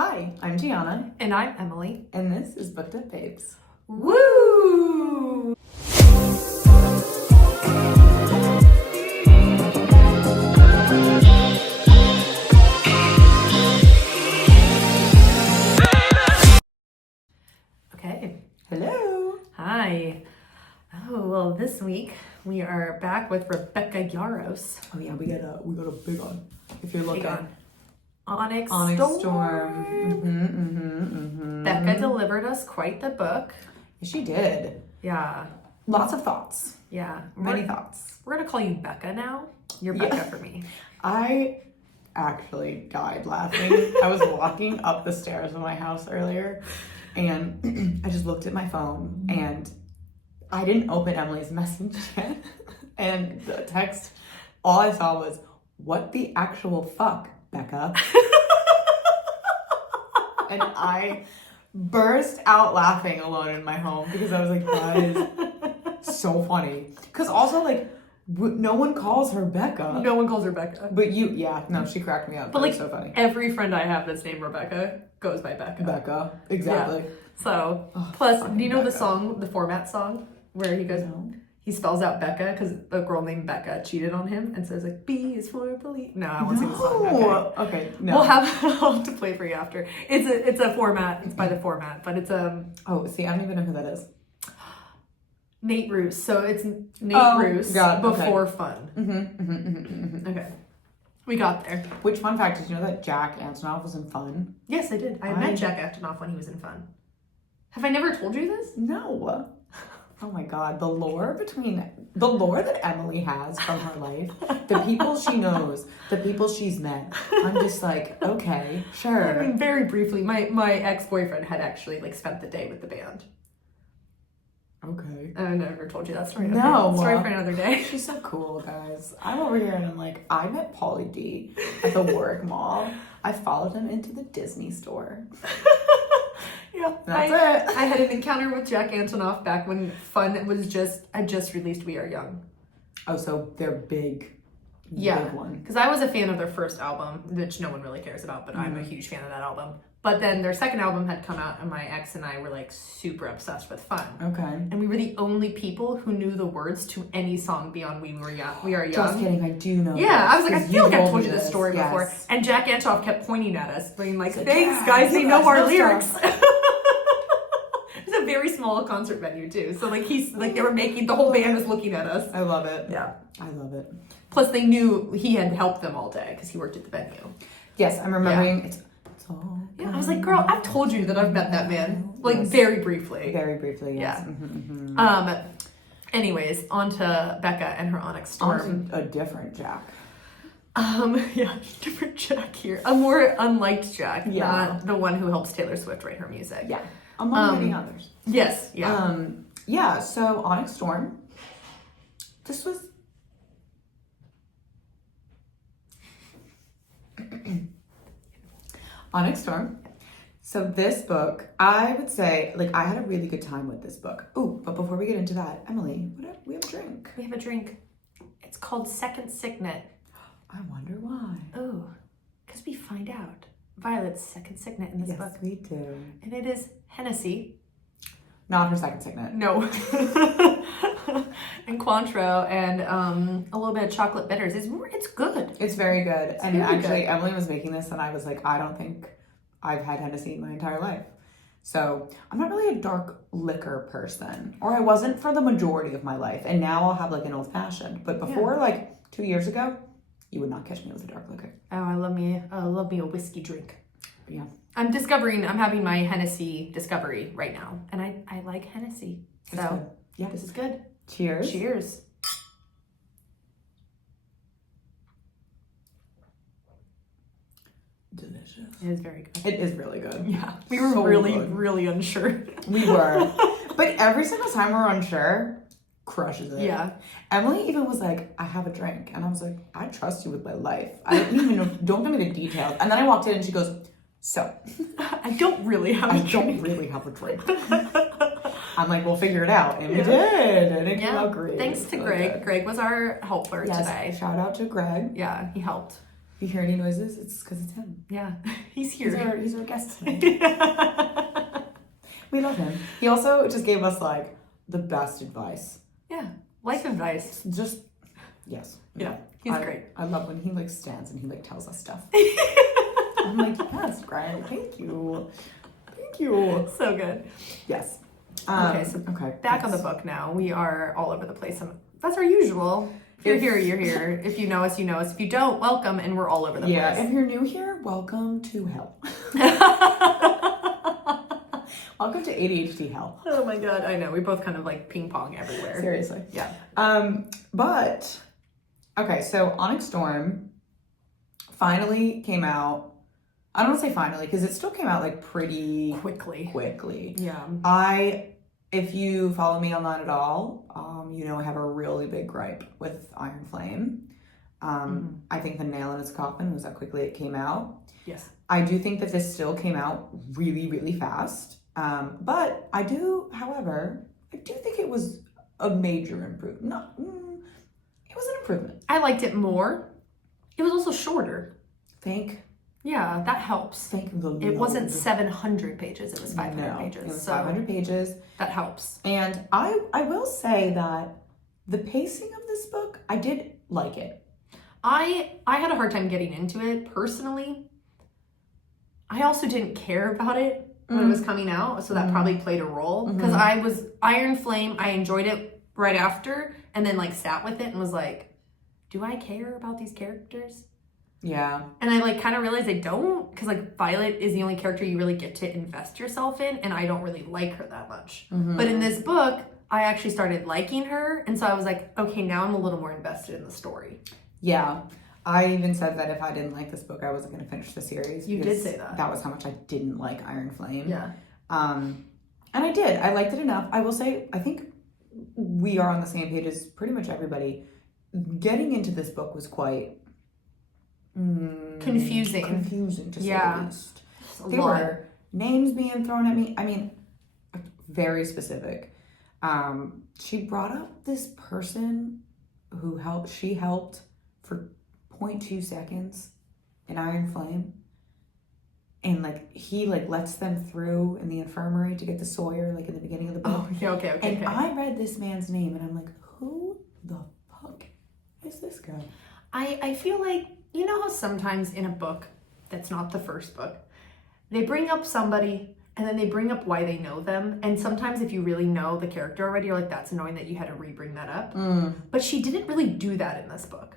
Hi, I'm Gianna. And I'm Emily. And this is Booked Up Babes. Woo! Okay. Hello. Hi. Oh, well, this week we are back with Rebecca Yarros. Oh yeah, we got a big one. If you're looking. Onyx Storm. Becca delivered us quite the book. She did. Yeah. Lots of thoughts. Yeah. Many thoughts. We're going to call you Becca now. You're Becca for me. I actually died laughing. I was walking up the stairs of my house earlier and I just looked at my phone and I didn't open Emily's message yet. And the text, all I saw was, "What the actual fuck, Becca?" And I burst out laughing alone in my home because I was like, that is so funny. Because also, like, no one calls her Becca. No one calls her Becca. But she cracked me up. But that like, was so funny. Every friend I have that's named Rebecca goes by Becca. Becca, exactly. Yeah. So, plus, do you know the song, the Format song, where he goes, he spells out Becca because a girl named Becca cheated on him and says like, B is for believe. No, I won't sing the song. Okay. No. I'll have to play for you after. It's a Format. It's by the Format, but it's Oh, see, I don't even know who that is. Nate Roos. So it's Nate Roos before Fun. Okay. We got there. Which fun fact, did you know that Jack Antonoff was in Fun? Yes, I did. I met Jack Antonoff when he was in Fun. Have I never told you this? No. Oh my god, the lore that Emily has from her life, the people she knows, the people she's met. I'm just like, okay, sure. I mean, very briefly, my ex-boyfriend had actually like spent the day with the band. Okay. I never told you that story. No. Okay. Story for another day. She's so cool, guys. I'm over here and I'm like, I met Pauly D at the Warwick Mall. I followed him into the Disney store. Yeah, That's it. I had an encounter with Jack Antonoff back when Fun had just released We Are Young. Oh, so they're big. Yeah, big one. Because I was a fan of their first album, which no one really cares about, but I'm a huge fan of that album. But then their second album had come out, and my ex and I were like super obsessed with Fun. Okay. And we were the only people who knew the words to any song beyond We Are Young. Just kidding, I do know. Yeah, I was like, I feel like I've told you this story yes. before. And Jack Antonoff kept pointing at us, being like, thanks, yeah, guys, they know our lyrics. Stuff. It's a very small concert venue too, so like they were making, the whole band was looking at us. I love it. Yeah, I love it. Plus they knew he had helped them all day because he worked at the venue. Yes, I'm remembering. Yeah. It's all. Yeah, I was like, girl, I've told you that I've met that man, like yes. very briefly. Very briefly, yes. Yeah. Anyways, on to Becca and her Onyx Storm. On to a different Jack. Yeah, different Jack here. A more unliked Jack, Yeah. not the one who helps Taylor Swift write her music. Yeah, among many others. Yes, yeah. Yeah, so Onyx Storm. This was... Onyx Storm. So this book, I would say, like, I had a really good time with this book. Ooh, but before we get into that, Emily, we have a drink. We have a drink. It's called Second Signet. I wonder why. Oh, because we find out Violet's second signet in this book. Yes, we do. And it is Hennessy. Not her second signet. No. And Cointreau and a little bit of chocolate bitters. It's good. It's very good. It's and really actually, good. Emily was making this and I was like, I don't think I've had Hennessy in my entire life. So I'm not really a dark liquor person. Or I wasn't for the majority of my life. And now I'll have like an old fashioned. But before, like 2 years ago, you would not catch me with a dark liquor. Oh, I love me a whiskey drink. Yeah. I'm having my Hennessy discovery right now. And I like Hennessy. So, yeah, this is good. Cheers. Cheers. Delicious. It is very good. It is really good. Yeah. We were So really, good. really unsure. We were. But every single time we're unsure, crushes it. Yeah. Emily even was like, I have a drink. And I was like, I trust you with my life. I don't even know, don't give me the details. And then I walked in and she goes, so. I don't really have a drink. I'm like, we'll figure it out. And we did. And it came out great. Thanks to So Greg. good. Greg was our helper today. Shout out to Greg. Yeah, he helped. If you hear any noises, it's because it's him. Yeah, he's here. He's our guest tonight. We love him. He also just gave us like the best advice. Yeah, life advice. Just yes. Yeah, he's great. I love when he like stands and he like tells us stuff. I'm like, yes, great. Thank you. So good. Yes. Okay, back on the book now. We are all over the place. That's our usual. If you're here, you're here. If you know us, you know us. If you don't, welcome, and we're all over the place. Yeah, if you're new here, welcome to hell. Welcome to ADHD hell. Oh my god, I know. We both kind of like ping pong everywhere. Seriously. Yeah. But okay, so Onyx Storm finally came out. I don't want to say finally because it still came out like pretty quickly. Yeah. If you follow me online at all, you know I have a really big gripe with Iron Flame. I think the nail in its coffin was how quickly it came out. Yes. I do think that this still came out really, really fast. But I do think it was a major improvement. It was an improvement. I liked it more. It was also shorter. Yeah, that helps. Thank the Lord. It wasn't 700 pages. It was 500 pages. It was 500 pages. That helps. And I will say that the pacing of this book, I did like it. I had a hard time getting into it personally. I also didn't care about it when it was coming out, so that probably played a role. Because I was Iron Flame, I enjoyed it right after, and then like sat with it and was like, do I care about these characters? Yeah. And I like kind of realized I don't, because like Violet is the only character you really get to invest yourself in, and I don't really like her that much. But in this book, I actually started liking her, and so I was like, okay, now I'm a little more invested in the story. Yeah. I even said that if I didn't like this book, I wasn't going to finish the series. You did say that. That was how much I didn't like Iron Flame. Yeah. And I did. I liked it enough. I will say, I think we are on the same page as pretty much everybody. Getting into this book was quite confusing to say the least. There were names being thrown at me. I mean, very specific. She brought up this person who helped for 0.2 seconds in Iron Flame, and like he like lets them through in the infirmary to get to Sawyer like in the beginning of the book. Okay. I read this man's name and I'm like, who the fuck is this guy? I feel like, you know how sometimes in a book that's not the first book, they bring up somebody and then they bring up why they know them, and sometimes if you really know the character already, you're like, that's annoying that you had to re-bring that up. But she didn't really do that in this book.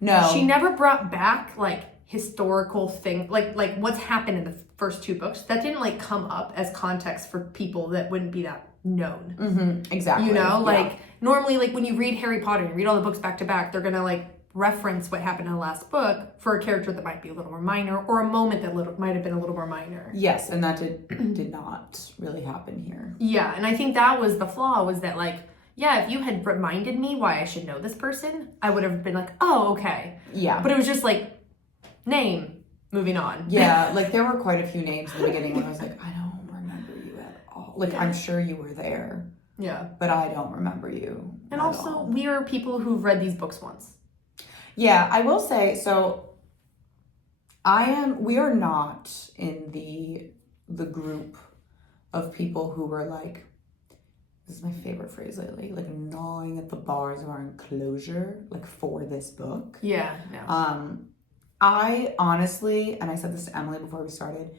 No. She never brought back like historical thing, like what's happened in the first two books. That didn't like come up as context for people that wouldn't be that known. Exactly. You know, like normally like when you read Harry Potter and you read all the books back to back, they're gonna like reference what happened in the last book for a character that might be a little more minor, or a moment that might have been a little more minor. Yes, and that did not really happen here. Yeah, and I think that was the flaw, was that like, yeah, if you had reminded me why I should know this person, I would have been like, oh, okay. Yeah. But it was just like, name, moving on. Yeah, like there were quite a few names in the beginning where I was like, I don't remember you at all. Like, I'm sure you were there. Yeah. But I don't remember you. And also, we are people who've read these books once. Yeah, I will say, so we are not in the group of people who were like, this is my favorite phrase lately, like gnawing at the bars of our enclosure, like for this book. Yeah, no. I honestly, and I said this to Emily before we started,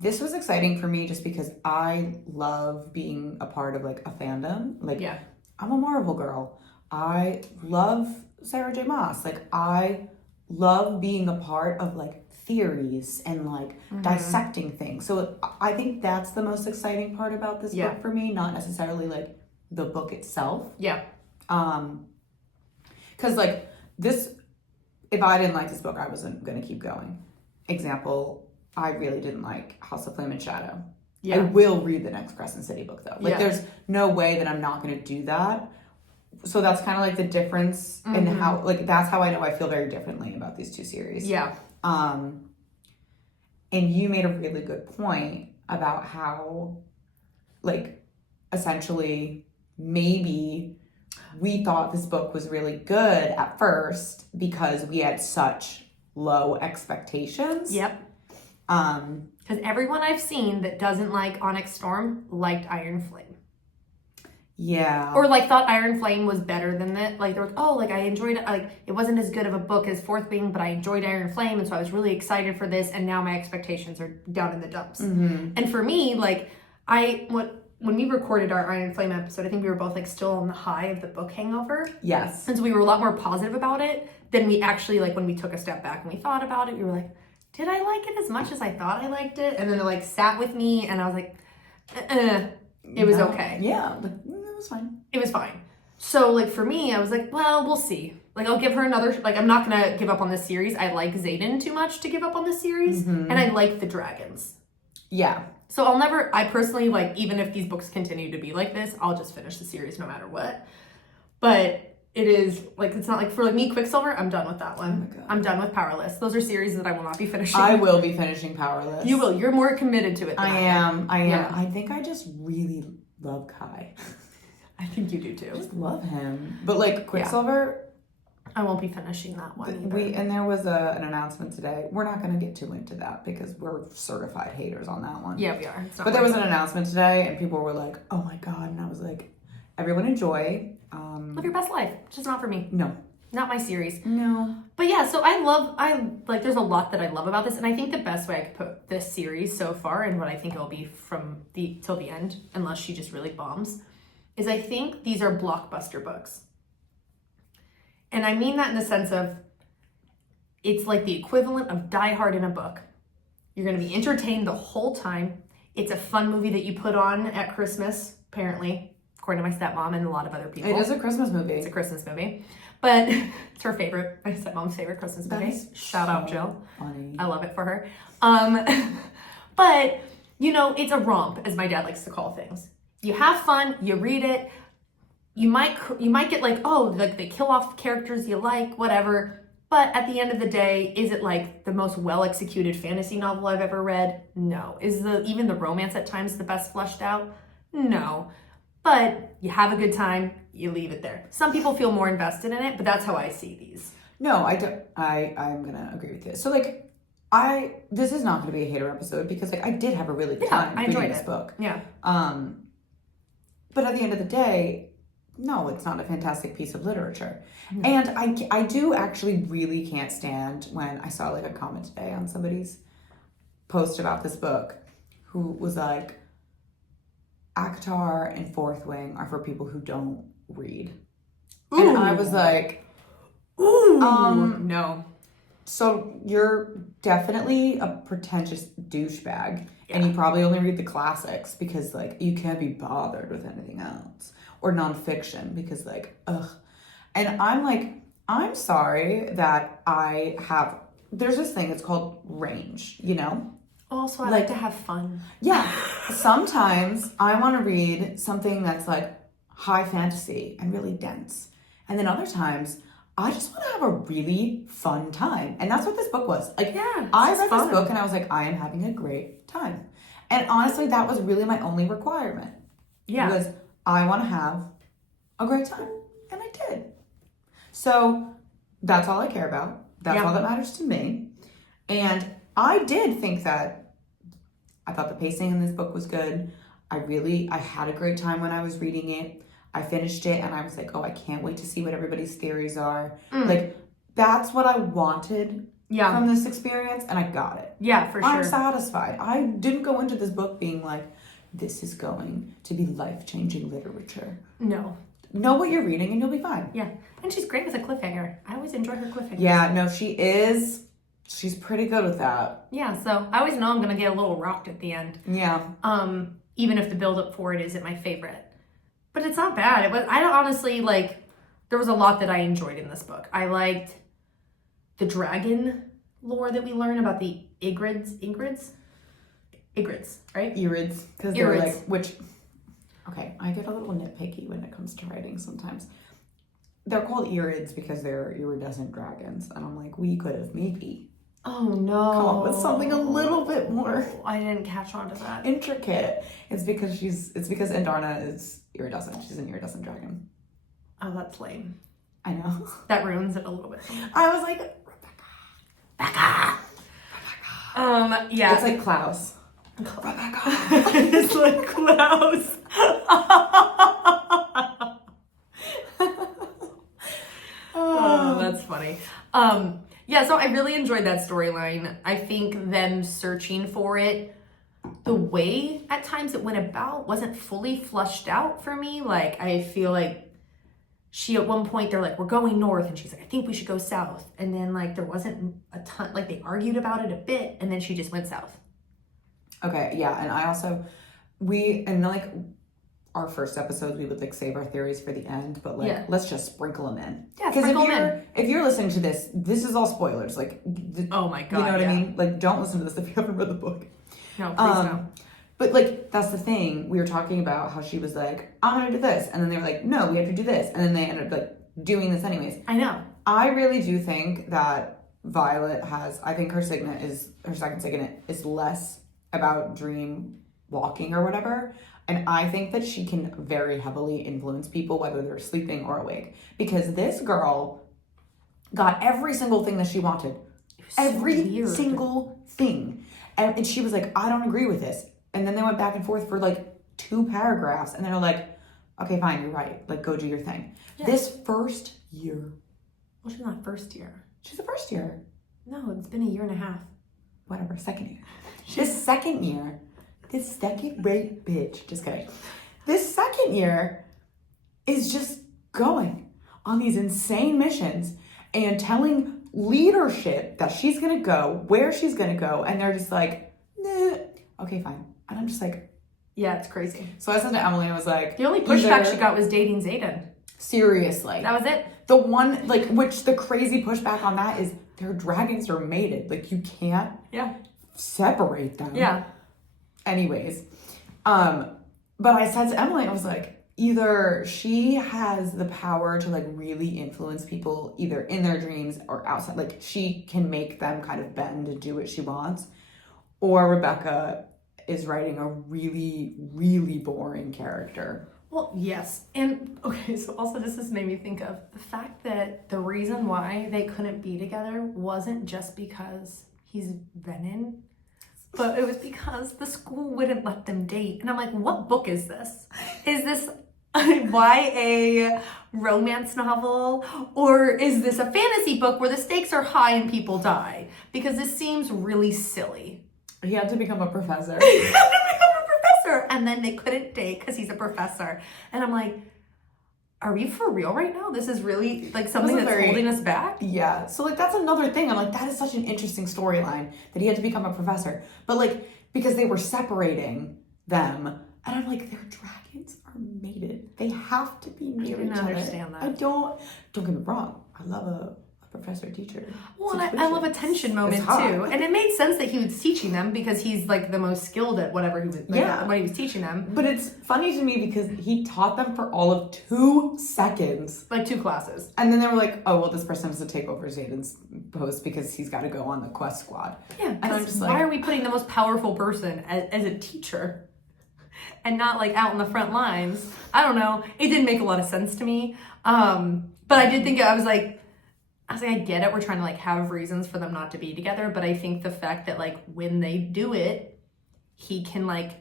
this was exciting for me just because I love being a part of like a fandom. Like, I'm a Marvel girl. I love Sarah J. Maas. Like, I love being a part of like theories and like dissecting things. So I think that's the most exciting part about this book for me, not necessarily like the book itself. Yeah. Because like this, if I didn't like this book, I wasn't going to keep going. Example, I really didn't like House of Flame and Shadow. Yeah. I will read the next Crescent City book though. Like there's no way that I'm not going to do that. So that's kind of like the difference in how, like that's how I know I feel very differently about these two series. Yeah. And you made a really good point about how like essentially maybe we thought this book was really good at first because we had such low expectations. Yep. Um, Because everyone I've seen that doesn't like Onyx Storm liked Iron Flame. yeah. Or like thought Iron Flame was better than that. Like they were, oh, like I enjoyed it. Like it wasn't as good of a book as Fourth Wing, but I enjoyed Iron Flame, and so I was really excited for this. And now my expectations are down in the dumps. Mm-hmm. And for me, like when we recorded our Iron Flame episode, I think we were both like still on the high of the book hangover. Yes. And so we were a lot more positive about it than we actually, like when we took a step back and we thought about it, we were like, did I like it as much as I thought I liked it? And then it like sat with me and I was like, it was okay. Yeah, it was fine. It was fine. So like for me, I was like, well, we'll see. Like I'll give her another, like I'm not gonna give up on this series. I like Xaden too much to give up on this series. Mm-hmm. And I like the dragons. Yeah. So I personally, like, even if these books continue to be like this, I'll just finish the series no matter what. But it is, like, it's not like, for like me, Quicksilver, I'm done with that one. Oh my God. I'm done with Powerless. Those are series that I will not be finishing. I will be finishing Powerless. You will. You're more committed to it than I am. Yeah. I think I just really love Kai. I think you do I too. just love him. But like Quicksilver, I won't be finishing that one either. and there was an announcement today. We're not going to get too into that because we're certified haters on that one. Yeah, we are. But there was an announcement today, and people were like, "Oh my God!" And I was like, "Everyone enjoy." Live your best life. It's just not for me. No, Not my series. no. But yeah, so there's a lot that I love about this, and I think the best way I could put this series so far, and what I think it'll be from till the end, unless she just really bombs, is I think these are blockbuster books. And I mean that in the sense of, it's like the equivalent of Die Hard in a book. You're gonna be entertained the whole time. It's a fun movie that you put on at Christmas, apparently, according to my stepmom and a lot of other people. It is a Christmas movie. It's a Christmas movie. But it's her favorite, my stepmom's favorite Christmas movie. Shout out Jill. Funny. I love it for her. But, you know, it's a romp, as my dad likes to call things. You have fun, you read it. You might get like, oh, like they kill off characters you like, whatever. But at the end of the day, is it like the most well-executed fantasy novel I've ever read? No. Is even the romance at times the best fleshed out? No. But you have a good time, you leave it there. Some people feel more invested in it, but that's how I see these. No, I don't. I'm gonna agree with you. So like, this is not gonna be a hater episode because like I did have a really good time I enjoyed reading this it. book. Yeah. But at the end of the day, no, it's not a fantastic piece of literature. Mm-hmm. And I do actually really can't stand when I saw like a comment today on somebody's post about this book who was like, ACOTAR and Fourth Wing are for people who don't read. Ooh. And I was like, ooh, no. So you're definitely a pretentious douchebag, and you probably only read the classics because like you can't be bothered with anything else, or nonfiction because like ugh. And I'm like, I'm sorry that there's this thing that's called range, you know. Also, I like to have fun. Yeah. Sometimes I want to read something that's like high fantasy and really dense. And then other times I just want to have a really fun time. And that's what this book was. Like, yeah, I read this book and I was like, I am having a great time. And honestly, that was really my only requirement. Yeah. Because I want to have a great time. And I did. So that's all I care about. That's all that matters to me. And I did think that I thought the pacing in this book was good. I had a great time when I was reading it. I finished it and I was like, oh, I can't wait to see what everybody's theories are. Like, that's what I wanted from this experience, and I got it. Yeah, for sure. I'm satisfied. I didn't go into this book being like, this is going to be life-changing literature. No. Know what you're reading and you'll be fine. Yeah. And she's great with a cliffhanger. I always enjoy her cliffhangers. Yeah, no, she is. She's pretty good with that. Yeah, so I always know I'm going to get a little rocked at the end. Yeah. Even if the build-up for it isn't my favorite. But it's not bad. I don't honestly, like, there was a lot that I enjoyed in this book. I liked the dragon lore that we learn about the Igrids, right? Irids. Because they're like, okay, I get a little nitpicky when it comes to writing sometimes. They're called Irids because they're iridescent dragons. And I'm like, we could have maybe oh no, come up with something a little bit more I didn't catch on to that. Intricate. It's because Indarna is iridescent. She's an iridescent dragon. Oh, that's lame. I know. That ruins it a little bit. I was like, Rebecca. Rebecca. Yeah. It's like Klaus. Rebecca. It's like Klaus. Oh, that's funny. Yeah, so I really enjoyed that storyline. I think them searching for it, the way at times it went about wasn't fully flushed out for me. Like, I feel like she, at one point, they're like, we're going north, and she's like, I think we should go south. And then, like, there wasn't a ton, like, they argued about it a bit, and then she just went south. Okay, yeah, and I also, like, our first episodes, we would, like, save our theories for the end, but, like, let's just sprinkle them in. Yeah, sprinkle them in. If you're listening to this is all spoilers. Like, oh my God, you know what I mean? Like, don't listen to this if you haven't read the book. No, please no. But, like, that's the thing. We were talking about how she was like, I'm going to do this. And then they were like, no, we have to do this. And then they ended up, like, doing this anyways. I know. I really do think that Violet I think her second signet is less about dream walking or whatever. And I think that she can very heavily influence people, whether they're sleeping or awake. Because this girl got every single thing that she wanted. Every single thing. And she was like, I don't agree with this. And then they went back and forth for like 2 paragraphs. And they're like, okay, fine, you're right. Like, go do your thing. Yeah. This first year. Well, she's not first year. She's the first year. No, it's been a year and a half. Whatever, second year. This second year, this second-rate bitch, just kidding. This second year is just going on these insane missions and telling leadership that she's gonna go, where she's gonna go, and they're just like, nah, okay, fine. And I'm just like, yeah, it's crazy. So I said to Emily, I was like, the only pushback she got was dating Zayden. Seriously. That was it. The one, like, which the crazy pushback on that is their dragons are mated. Like, you can't separate them. Yeah. Anyways, but I said to Emily, I was like, either she has the power to like really influence people either in their dreams or outside, like she can make them kind of bend and do what she wants, or Rebecca is writing a really, really boring character. Well, yes. And okay, so also this has made me think of the fact that the reason why they couldn't be together wasn't just because he's Venom, but it was because the school wouldn't let them date. And I'm like, what book is this? Is this a YA romance novel? Or is this a fantasy book where the stakes are high and people die? Because this seems really silly. He had to become a professor. And then they couldn't date because he's a professor. And I'm like, are we for real right now? This is really like something that's holding us back? Yeah. So like that's another thing. I'm like, that is such an interesting storyline that he had to become a professor. But like, because they were separating them. And I'm like, their dragons are mated. They have to be near each other. I didn't understand that. Don't get me wrong. I love a professor teacher. Well, and I love a tension moment too. And it made sense that he was teaching them because he's like the most skilled at whatever he was when he was teaching them. But it's funny to me because he taught them for all of 2 seconds. Like 2 classes. And then they were like, oh, well, this person has to take over Zayden's post because he's got to go on the quest squad. Yeah, and I'm just like, why are we putting the most powerful person as a teacher and not like out in the front lines? I don't know. It didn't make a lot of sense to me. But I did think, I was like, I get it. We're trying to like have reasons for them not to be together. But I think the fact that like when they do it, he can like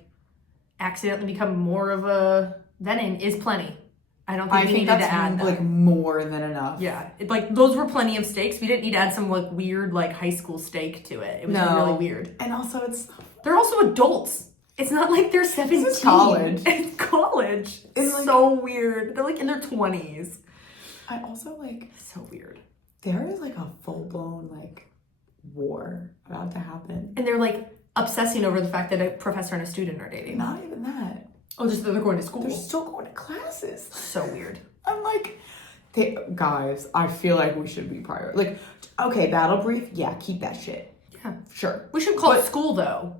accidentally become more of a Venom is plenty. I don't think we needed to add like more than enough. Yeah. Like those were plenty of stakes. We didn't need to add some like weird like high school stake to it. It was really weird. And also they're also adults. It's not like they're 17. This is college. It's college. It's like, so weird. They're like in their 20s. I also like so weird. There is like a full-blown like war about to happen. And they're like obsessing over the fact that a professor and a student are dating. Not even that. Oh, just that they're going to school. They're still going to classes. So weird. I'm like, guys, I feel like we should be prior. Like, okay, battle brief, yeah, keep that shit. Yeah. Sure. We should call it school though.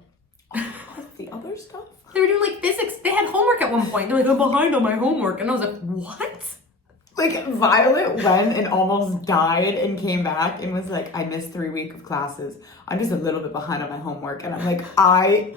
The other stuff? They were doing like physics. They had homework at one point. They're like, I'm behind on my homework. And I was like, what? Like, Violet went and almost died and came back and was like, I missed 3 weeks of classes. I'm just a little bit behind on my homework. And I'm like, I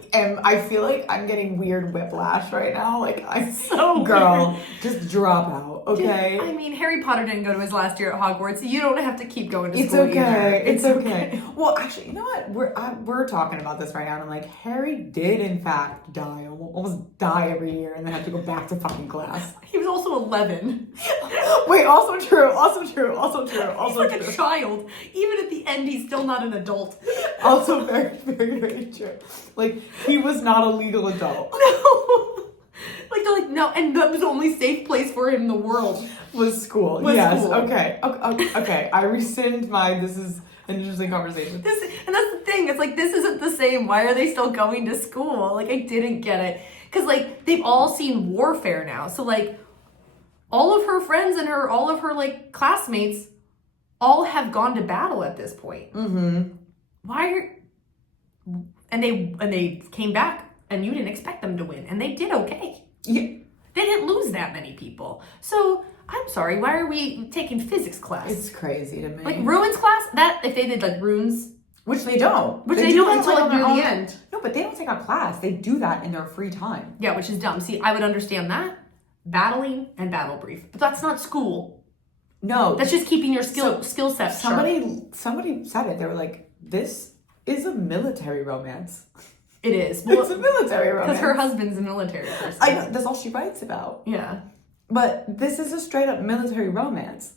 feel like I'm getting weird whiplash right now. Like, I'm so girl, just drop out. school, okay? I mean, Harry Potter didn't go to his last year at Hogwarts. So you don't have to keep going to It's school okay. either. It's okay. Well, actually, you know what? We're talking about this right now. And I'm like, Harry did in fact die, almost die every year, and then have to go back to fucking class. He was also 11. Wait, also true. He's like a child. Even at the end, he's still not an adult. Also very, very, very true. Like, he was not a legal adult. No. Like, they're like, no, and that was the only safe place for him in the world. Was school. Yes. School. Okay. I rescind this is an interesting conversation. And that's the thing. It's like, this isn't the same. Why are they still going to school? Like, I didn't get it. Because, like, they've all seen warfare now. So, like, all of her friends and all of her, like, classmates all have gone to battle at this point. Mm-hmm. And they came back, and you didn't expect them to win. And they did okay. Yeah. They didn't lose that many people. So, I'm sorry, why are we taking physics class? It's crazy to me. Like, runes class? That, if they did, like, runes... Which they don't. Which they do until, like, near the end. No, but they don't take a class. They do that in their free time. Yeah, which is dumb. See, I would understand that. Battling and battle brief. But that's not school. No. That's just keeping your skill set sharp. Somebody said it. They were like, this is a military romance. It is. Well, it's a military romance. Because her husband's a military person. I know. That's all she writes about. Yeah. But this is a straight up military romance.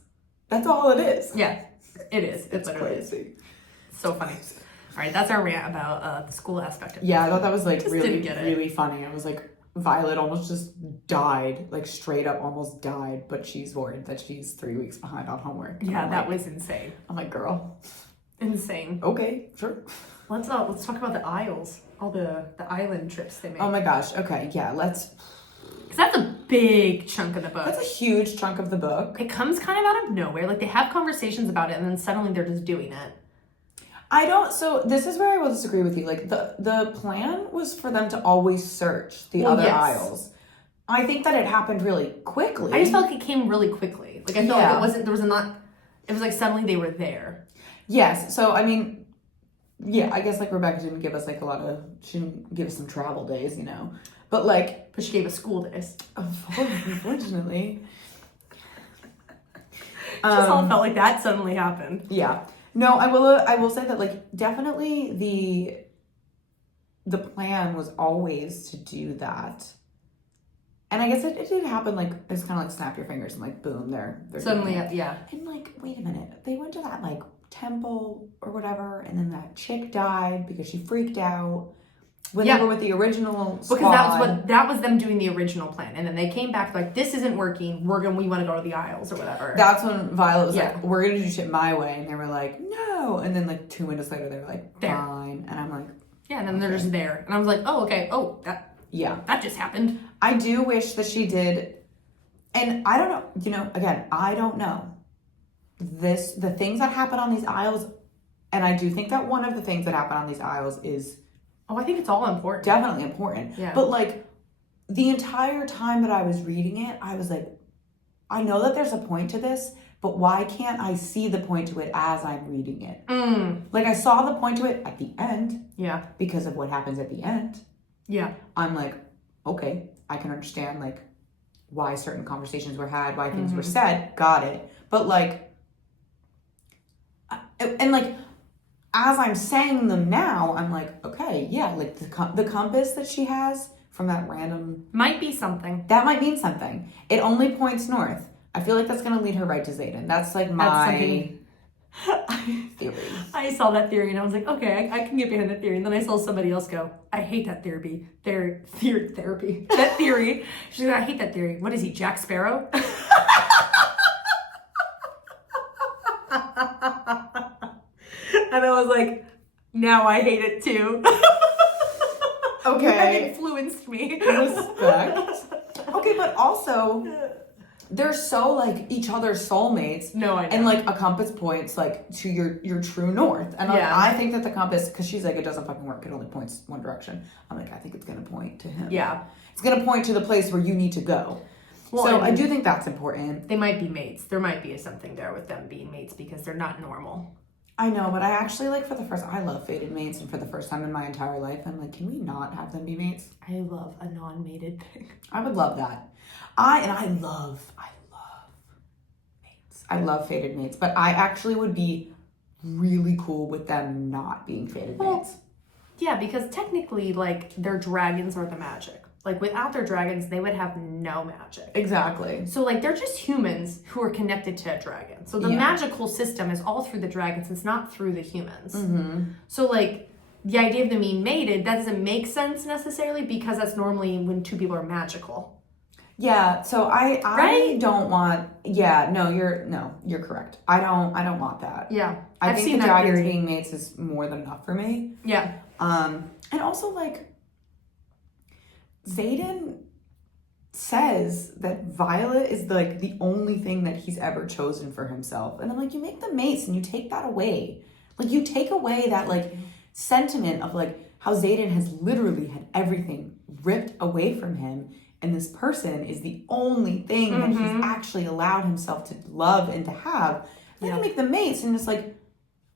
That's all it is. Yeah, it is. It's crazy. So funny. All right, that's our rant about the school aspect of it. Yeah, I thought that was like really funny. I was like, Violet almost just died, like straight up almost died, but she's worried that she's 3 weeks behind on homework. Yeah, that was insane. I'm like, girl. Insane. Okay, sure. Let's talk about the Isles, all the island trips they made. Oh my gosh. Okay, yeah, let's. Because that's a big chunk of the book. That's a huge chunk of the book. It comes kind of out of nowhere. Like, they have conversations about it, and then suddenly they're just doing it. So this is where I will disagree with you. Like, the plan was for them to always search the other Isles. I think that it happened really quickly. I just felt like it came really quickly. Like, I felt like it was like suddenly they were there. Yes. So, I mean, yeah, I guess, like, Rebecca didn't give us, like, she didn't give us some travel days, you know. But, like... But she gave us school days. Unfortunately. It just all felt like that suddenly happened. Yeah. No, I will say that, like, definitely the plan was always to do that. And I guess it did happen, like, it's kind of like snap your fingers and, like, boom, they're suddenly, yeah. And, like, wait a minute. They went to that, like, temple or whatever, and then that chick died because she freaked out when they were with the original squad. Because that was them doing the original plan, and then they came back like, this isn't working, we want to go to the Isles or whatever. That's when Violet was like, we're gonna do shit my way, and they were like, no, and then like 2 minutes later they were like, fine, and I'm like, and then they're just there, and I was like, oh, okay, that just happened. I do wish that she did, and I don't know, again, I don't know the things that happen on these Isles, and I do think that one of the things that happen on these Isles is I think it's all important. Definitely important. Yeah. But, like, the entire time that I was reading it, I was like, I know that there's a point to this, but why can't I see the point to it as I'm reading it? Like, I saw the point to it at the end. Yeah. Because of what happens at the end. Yeah. I'm like, okay, I can understand, like, why certain conversations were had, why things were said. Got it. But, like, and, like, as I'm saying them now, I'm like, okay, yeah, like the compass that she has from that random... Might be something. That might mean something. It only points north. I feel like that's going to lead her right to Xaden. That's like my theory. I saw that theory and I was like, okay, I can get behind that theory. And then I saw somebody else go, I hate that theory. Therapy. That theory. She's like, I hate that theory. What is he, Jack Sparrow? And I was like, now I hate it too. Okay. That influenced me. Respect. Okay, but also, they're so like each other's soulmates. No, I know. And like a compass points like to your true north. And like, I think that the compass, because she's like, it doesn't fucking work. It only points one direction. I'm like, I think it's going to point to him. Yeah. It's going to point to the place where you need to go. Well, so I do think that's important. They might be mates. There might be something there with them being mates because they're not normal. I know, but I actually like I love fated mates, and for the first time in my entire life, I'm like, can we not have them be mates? I love a non-mated thing. I would love that. I love mates. I love fated mates, but I actually would be really cool with them not being fated mates. Yeah, because technically, like, their dragons are the magic. Like, without their dragons, they would have no magic. Exactly. So, like, they're just humans who are connected to a dragon. So the magical system is all through the dragons. It's not through the humans. Mm-hmm. So, like, the idea of them being mated, that doesn't make sense necessarily because that's normally when two people are magical. Yeah, so I don't want. Yeah, no, you're correct. I don't want that. Yeah, I think the dragons being mates is more than enough for me. Yeah. And also, like, Xaden says that Violet is like the only thing that he's ever chosen for himself, and I'm like, you make them mates and you take that away. Like, you take away that like sentiment of like how Xaden has literally had everything ripped away from him. And this person is the only thing that he's actually allowed himself to love and to have. Then you make them mates and it's like,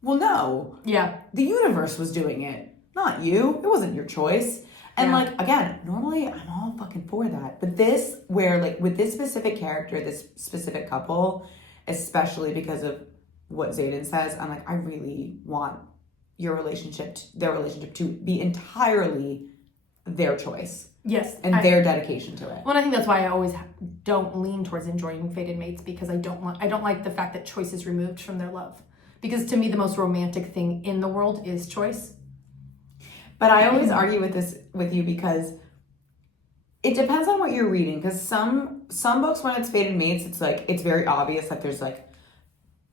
well, no. Yeah. The universe was doing it, not you. It wasn't your choice. And like, again, normally I'm all fucking for that. But this, where like with this specific character, this specific couple, especially because of what Xaden says, I'm like, I really want their relationship to be entirely their choice. Yes. And their dedication to it. Well, I think that's why I always don't lean towards enjoying fated mates because I don't like the fact that choice is removed from their love. Because to me, the most romantic thing in the world is choice. But I always argue with you because it depends on what you're reading. Because some books, when it's fated mates, it's like it's very obvious that there's like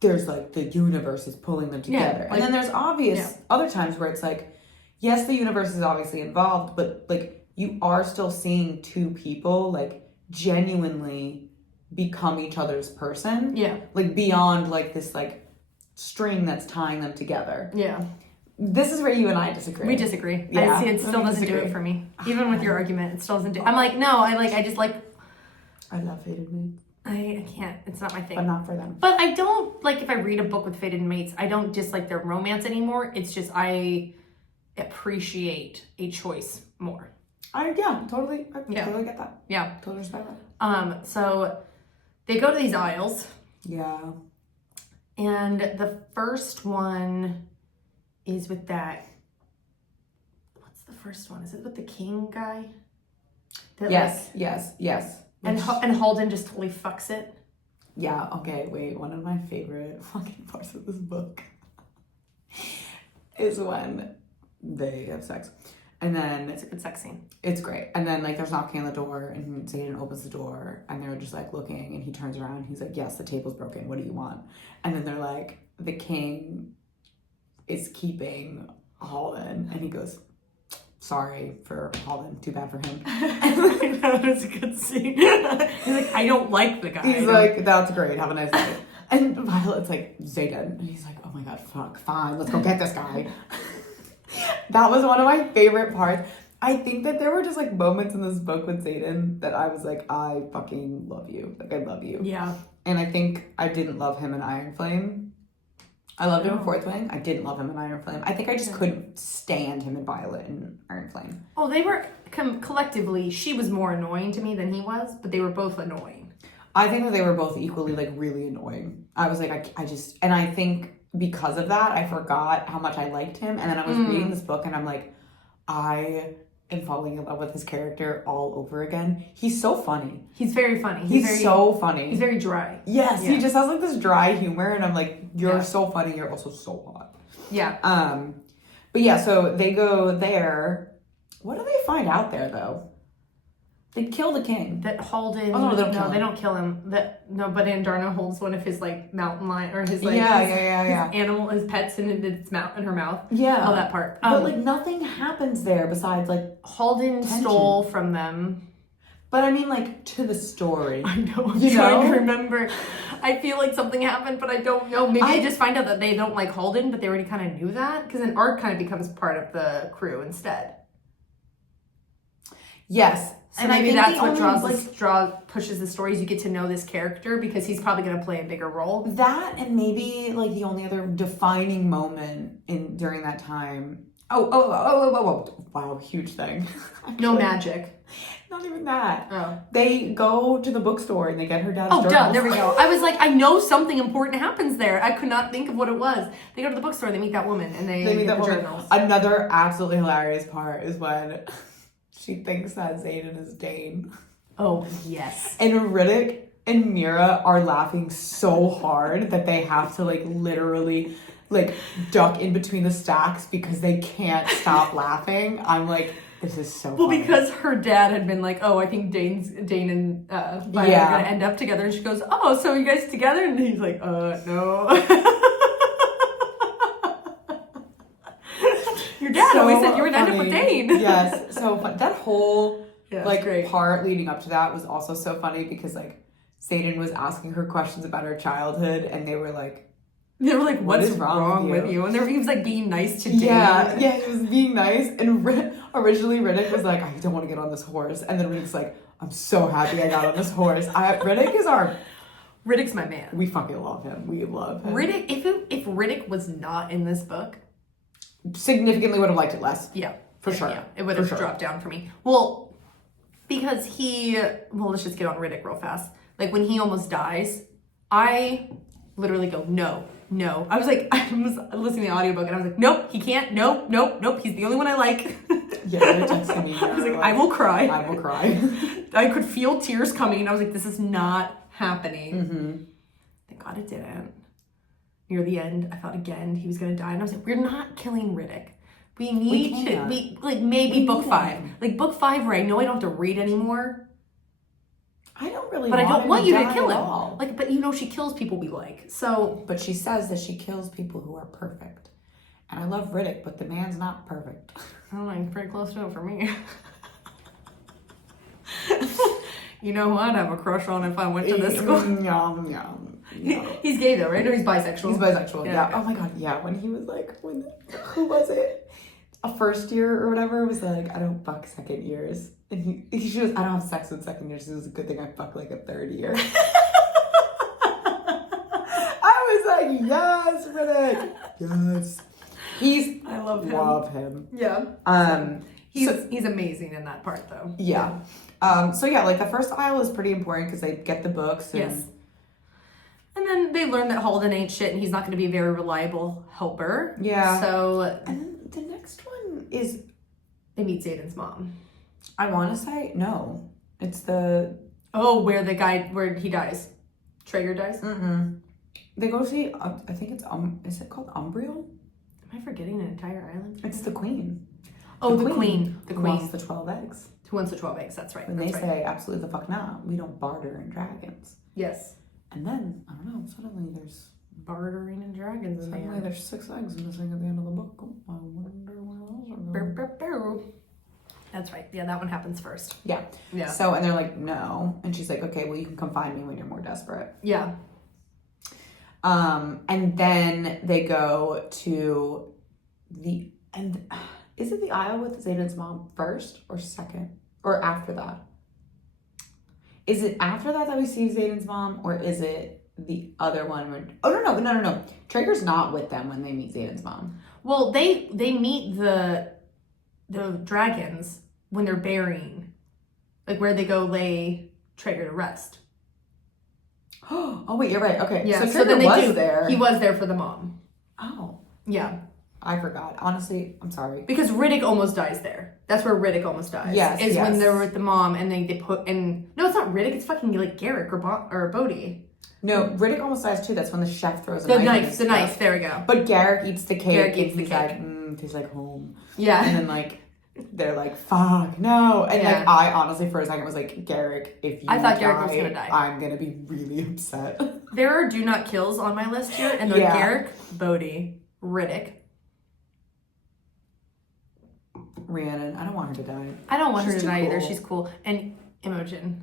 the universe is pulling them together. And then there's obvious other times where it's like, yes, the universe is obviously involved, but like you are still seeing two people like genuinely become each other's person. Yeah. Like beyond like this like string that's tying them together. Yeah. This is where you and I disagree. We disagree. Yeah. I see it still doesn't do it for me. Even with your argument, it still doesn't do it. I'm like, no, I love fated mates. I can't. It's not my thing. But not for them. But I don't like if I read a book with fated mates, I don't dislike their romance anymore. It's just I appreciate a choice more. Totally get that. Yeah. Totally respect that. So they go to these isles. Yeah. And the first one is with that. What's the first one? Is it with the king guy? Yes. And Halden just totally fucks it. Yeah, okay, wait. One of my favorite fucking parts of this book is when they have sex. And then it's a good sex scene. It's great. And then like there's knocking on the door and Xaden opens the door and they're just like looking and he turns around and he's like, yes, the table's broken. What do you want? And then they're like, the king is keeping Halden and he goes, sorry for Halden, too bad for him. And that was a good scene. He's like, I don't like the guy. He's like, that's great, have a nice day. And Violet's like, Xaden. And he's like, oh my god, fuck, fine, let's go get this guy. That was one of my favorite parts. I think that there were just like moments in this book with Xaden that I was like, I fucking love you. Like, I love you. Yeah. And I think I didn't love him in Iron Flame. I loved him in Fourth Wing. I didn't love him in Iron Flame. I think I just couldn't stand him in Violet and Iron Flame. Oh, they were collectively, she was more annoying to me than he was, but they were both annoying. I think that they were both equally like really annoying. I was like, and I think because of that, I forgot how much I liked him. And then I was reading this book and I'm like, I am falling in love with his character all over again. He's so funny. He's very funny. He's so funny. He's very dry. Yes, he just has like this dry humor and I'm like, you're so funny, you're also so hot. Yeah. But yeah, so they go there. What do they find out there though? They kill the king. That Halden. Oh, no, they don't kill him. But Andarna holds one of his like mountain lion or his like his animal, his pets in its mouth, in her mouth. Yeah, all that part. But like nothing happens there besides like Halden stole from them. But I mean, like to the story. I know. I'm trying to remember. I feel like something happened, but I don't know. Maybe I just find out that they don't like Halden, but they already kind of knew that because then Art kind of becomes part of the crew instead. Yes. So and maybe that's what pushes the stories. You get to know this character because he's probably going to play a bigger role. That and maybe like the only other defining moment during that time. Wow, huge thing. No magic. Not even that. Oh. They go to the bookstore and they get her dad's Oh, journals. duh, there we go. I was like, I know something important happens there. I could not think of what it was. They go to the bookstore, they meet that woman, and they meet get that the woman. journals. Another absolutely hilarious part is when she thinks that Xaden is Dane. Oh, yes. And Riddick and Mira are laughing so hard that they have to, like, literally, like, duck in between the stacks because they can't stop laughing. I'm like, this is so funny. Because her dad had been like, oh, I think Dane and Violet are gonna end up together. And she goes, oh, so are you guys together? And he's like, no. Your dad always said you would end up with Dane. Yes, so fun. That whole great part leading up to that was also so funny because like Xaden was asking her questions about her childhood and they were like, what's wrong with you? And he was like being nice to Dane. Yeah, he was being nice. And originally Riddick was like, I don't want to get on this horse. And then Riddick's like, I'm so happy I got on this horse. Riddick's my man. We fucking love him. We love him. Riddick, if Riddick was not in this book, significantly would have liked it less. Yeah. For sure. Yeah, it would have dropped down for me. Well, because let's just get on Riddick real fast. Like when he almost dies, I literally go, no. I was like, I was listening to the audiobook and I was like, nope, he can't. Nope. He's the only one I like. Yeah, you're texting me. I was like, I will cry. I could feel tears coming and I was like, this is not happening. Mm-hmm. Thank God it didn't. Near the end, I thought again he was gonna die, and I was like, "We're not killing Riddick. We need to. Maybe book 5, like book 5, where I know I don't have to read anymore. I don't really, but I don't want you to kill him. All. Like, but she kills people we like. So, but she says that she kills people who are perfect, and I love Riddick, but the man's not perfect. I don't know. He's pretty close to it for me. You know who I'd have a crush on if I went to this school? He's gay though, right? No, he's bisexual. He's bisexual, yeah. Okay. Oh my god, yeah. When he was like, who was it? A first year or whatever was like, I don't fuck second years. And she goes, I don't have sex with second years. It was a good thing I fucked like a third year. I was like, yes, Riddick. Yes. I love him. Yeah. He's amazing in that part though. Yeah. So yeah, like the first aisle is pretty important because they get the books. And yes. And then they learn that Holden ain't shit and he's not going to be a very reliable helper. Yeah. So. And then the next one is. They meet Xaden's mom. I want to say, no. It's the. Oh, where he dies. Traeger dies? Mm-mm. They go see, I think it's, is it called Umbriel? Am I forgetting an entire island? It's the queen. Oh, the queen. Who wants the 12 eggs. Who wants the 12 eggs, that's right. And they say, absolutely the fuck not. We don't barter in dragons. Yes. And then, I don't know, suddenly there's... bartering in dragons in there. Suddenly there's 6 eggs missing at the end of the book. Oh, I wonder where those are going. That's right. Yeah, that one happens first. Yeah. So, and they're like, no. And she's like, okay, well, you can come find me when you're more desperate. Yeah. And then they go to is it the aisle with Xaden's mom first or second? Or after that? Is it after that we see Xaden's mom? Or is it the other one? No. Traeger's not with them when they meet Xaden's mom. Well, they meet the dragons when they're burying. Like where they go lay Traeger to rest. Oh, wait, you're right. Okay. Yeah, so then was there. He was there for the mom. Oh. Yeah. I forgot. Honestly, I'm sorry. Because Riddick almost dies there. That's where Riddick almost dies. Yes. When they're with the mom and they put in. No, it's not Riddick. It's fucking like Garrick or Bodhi. No, Riddick almost dies too. That's when the chef throws the knife. The knife. There we go. But Garrick eats the cake. Garrick eats the cake. Like, tastes like home. Yeah. And then like they're like, fuck, no. And like I honestly for a second was like, Garrick, if you Garrick was gonna die. I'm gonna be really upset. There are do not kills on my list here, and they're Garrick, Bodhi, Riddick. Rhiannon, I don't want her to die. I don't want her to die either. She's cool. And Imogen.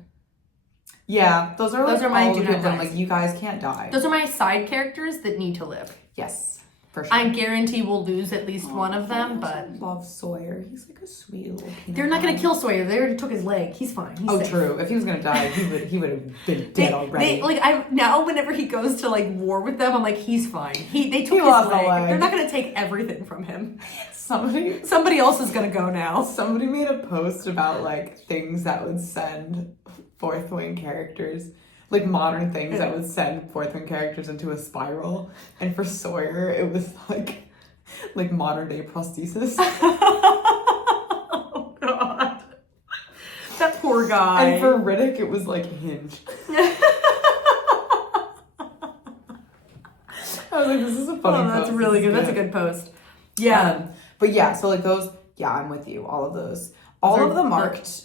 Yeah, those are my do not die. Like, you guys can't die. Those are my side characters that need to live. Yes. For sure. I guarantee we'll lose at least one of them, but I love Sawyer. He's like a sweet little peanut. they're not going to pie. kill Sawyer. They already took his leg. He's fine. He's safe. True. If he was gonna die, he would have been dead already. Now whenever he goes to like war with them, I'm like, he's fine. They took his lost a leg. leg. They're not going to take everything from him. Somebody else is going to go now. Somebody made a post about like things that would send fourth wing characters, like modern things that would send fourth wing characters into a spiral. And for Sawyer, it was like modern day prosthesis. Oh God, that poor guy. And for Riddick, it was like Hinge. I was like, this is a funny post. That's really good. That's a good post. Yeah. But yeah, so like those, yeah, I'm with you. All of those. All of the marked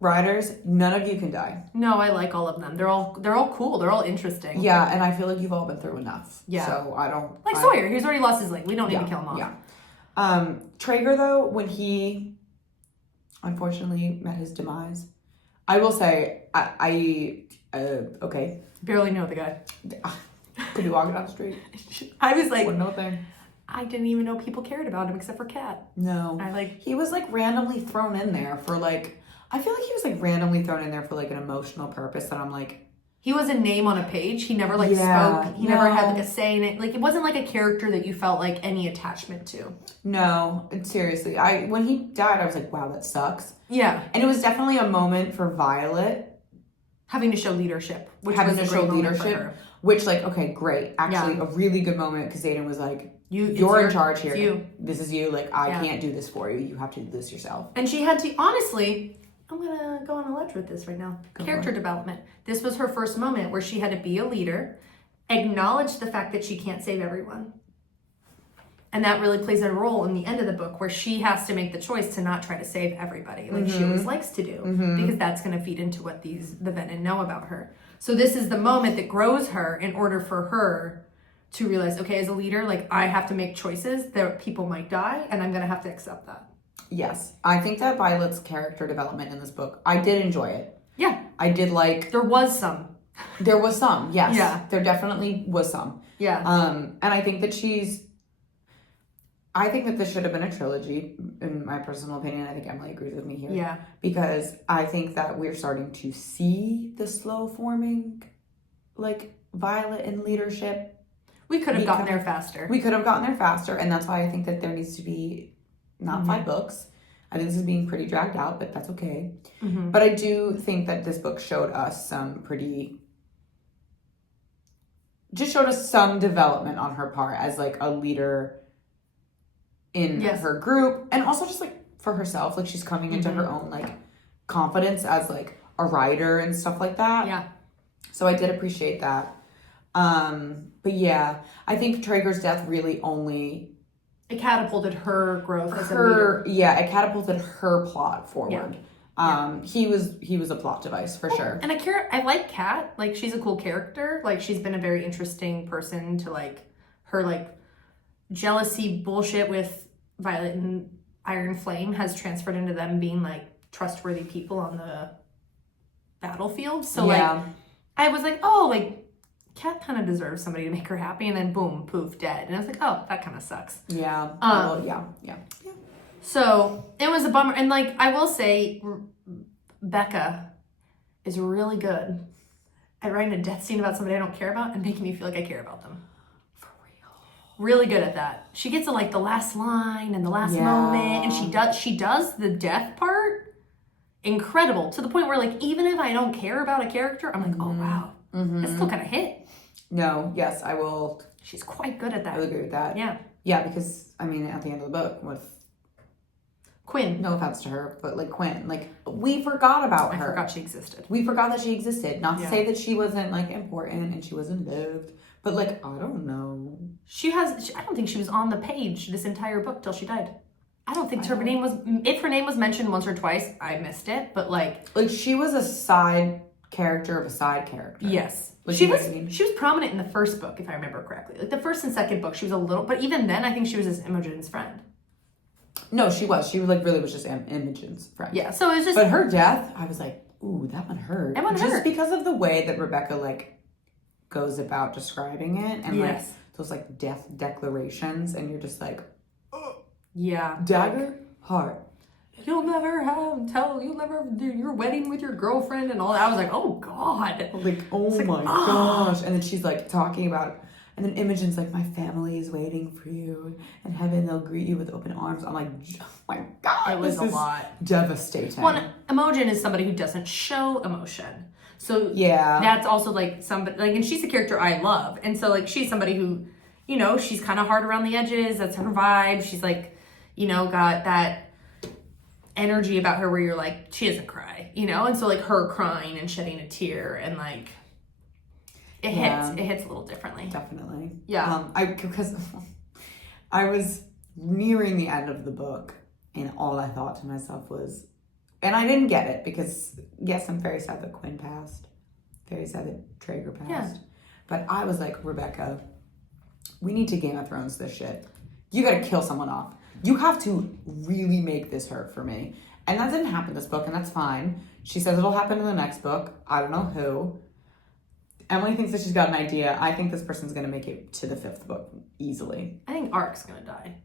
riders, none of you can die. No, I like all of them. They're all cool. They're all interesting. Yeah, and I feel like you've all been through enough. Yeah. So I don't... Sawyer, he's already lost his leg. We don't need to kill him off. Yeah. Traeger, though, when he unfortunately met his demise, I will say, okay. Barely know the guy. Could you walk down the street? I was like... Wouldn't know a thing. I didn't even know people cared about him except for Kat. No. He was like randomly thrown in there for like... I feel like he was like randomly thrown in there for like an emotional purpose that I'm like... He was a name on a page. He never like spoke. He never had like a say in it. Like it wasn't like a character that you felt like any attachment to. No, seriously. When he died, I was like, wow, that sucks. Yeah. And it was definitely a moment for Violet. Having to show leadership. Which was a great moment for her. Which like, okay, great. Actually, a really good moment because Zayden was like, you're in charge here. This is you. Like, I can't do this for you. You have to do this yourself. And she had to, honestly, I'm going to go on a ledge with this right now. Character development. This was her first moment where she had to be a leader, acknowledge the fact that she can't save everyone. And that really plays a role in the end of the book where she has to make the choice to not try to save everybody like she always likes to do because that's going to feed into what the Venin know about her. So this is the moment that grows her in order for her to realize, okay, as a leader, like I have to make choices that people might die and I'm going to have to accept that. Yes. I think that Violet's character development in this book, I did enjoy it. Yeah. I did like... There was some, yes. Yeah. There definitely was some. Yeah. And I think that I think that this should have been a trilogy, in my personal opinion. I think Emily agrees with me here. Yeah. Because I think that we're starting to see the slow forming, like, Violet in leadership. We could have gotten there faster. And that's why I think that there needs to be not 5 books. I think this is being pretty dragged out, but that's okay. But I do think that this book showed us some some development on her part as like a leader in her group, and also just like for herself, like she's coming into her own like confidence as like a writer and stuff like that. Yeah. So I did appreciate that. But yeah, I think Traeger's death really only... It catapulted her growth as a leader. Yeah, it catapulted her plot forward. Yeah. He was a plot device for sure. And I like Kat. Like she's a cool character. Like she's been a very interesting person to like her like jealousy bullshit with Violet and Iron Flame has transferred into them being like trustworthy people on the battlefield. So like I was like, oh, like Kat kind of deserves somebody to make her happy, and then boom, poof, dead. And I was like, oh, that kind of sucks. Yeah. Yeah. So it was a bummer. And like I will say, Becca is really good at writing a death scene about somebody I don't care about and making me feel like I care about them. For real. Really good at that. She gets to like the last line and the last moment, and she does the death part incredible to the point where like even if I don't care about a character, I'm like, oh wow, that's still kind of hit. No, yes, I will. She's quite good at that. I will agree with that. Yeah. Yeah, because I mean, at the end of the book with Quinn. No offense to her, but like Quinn, like we forgot about her. I forgot she existed. We forgot that she existed. Not to say that she wasn't like important and she wasn't loved, but like I don't know. I don't think she was on the page this entire book till she died. I don't think her name was. If her name was mentioned once or twice, I missed it. But like she was a side character of a side character. Yes. Like, she was prominent in the first book, if I remember correctly. Like the first and second book, she was a little, but even then, I think she was just Imogen's friend. No, she was. She like really was just Imogen's friend. Yeah, so it was just. But her death, I was like, ooh, that one hurt. That one hurt. Just because of the way that Rebecca like goes about describing it, and like those like death declarations, and you're just like, yeah, dagger, heart. You'll never do your wedding with your girlfriend and all that. I was like, oh God. Like, oh my gosh. And then she's like talking about, and then Imogen's like, my family is waiting for you. In heaven, they'll greet you with open arms. I'm like, oh my God. It was a lot. Devastating. Well, Imogen is somebody who doesn't show emotion. So yeah, that's also like somebody, like, and she's a character I love. And so like, she's somebody who, you know, she's kind of hard around the edges. That's her vibe. She's like, you know, got that energy about her where you're like, she doesn't cry, you know? And so like her crying and shedding a tear and like, it hits a little differently. Definitely. Yeah. Because I was nearing the end of the book and all I thought to myself was, and I didn't get it because yes, I'm very sad that Quinn passed. Very sad that Traeger passed. Yeah. But I was like, Rebecca, we need to Game of Thrones this shit. You gotta kill someone off. You have to really make this hurt for me. And that didn't happen this book, and that's fine. She says it'll happen in the next book. I don't know who. Emily thinks that she's got an idea. I think this person's going to make it to the 5th book easily. I think Ark's going to die.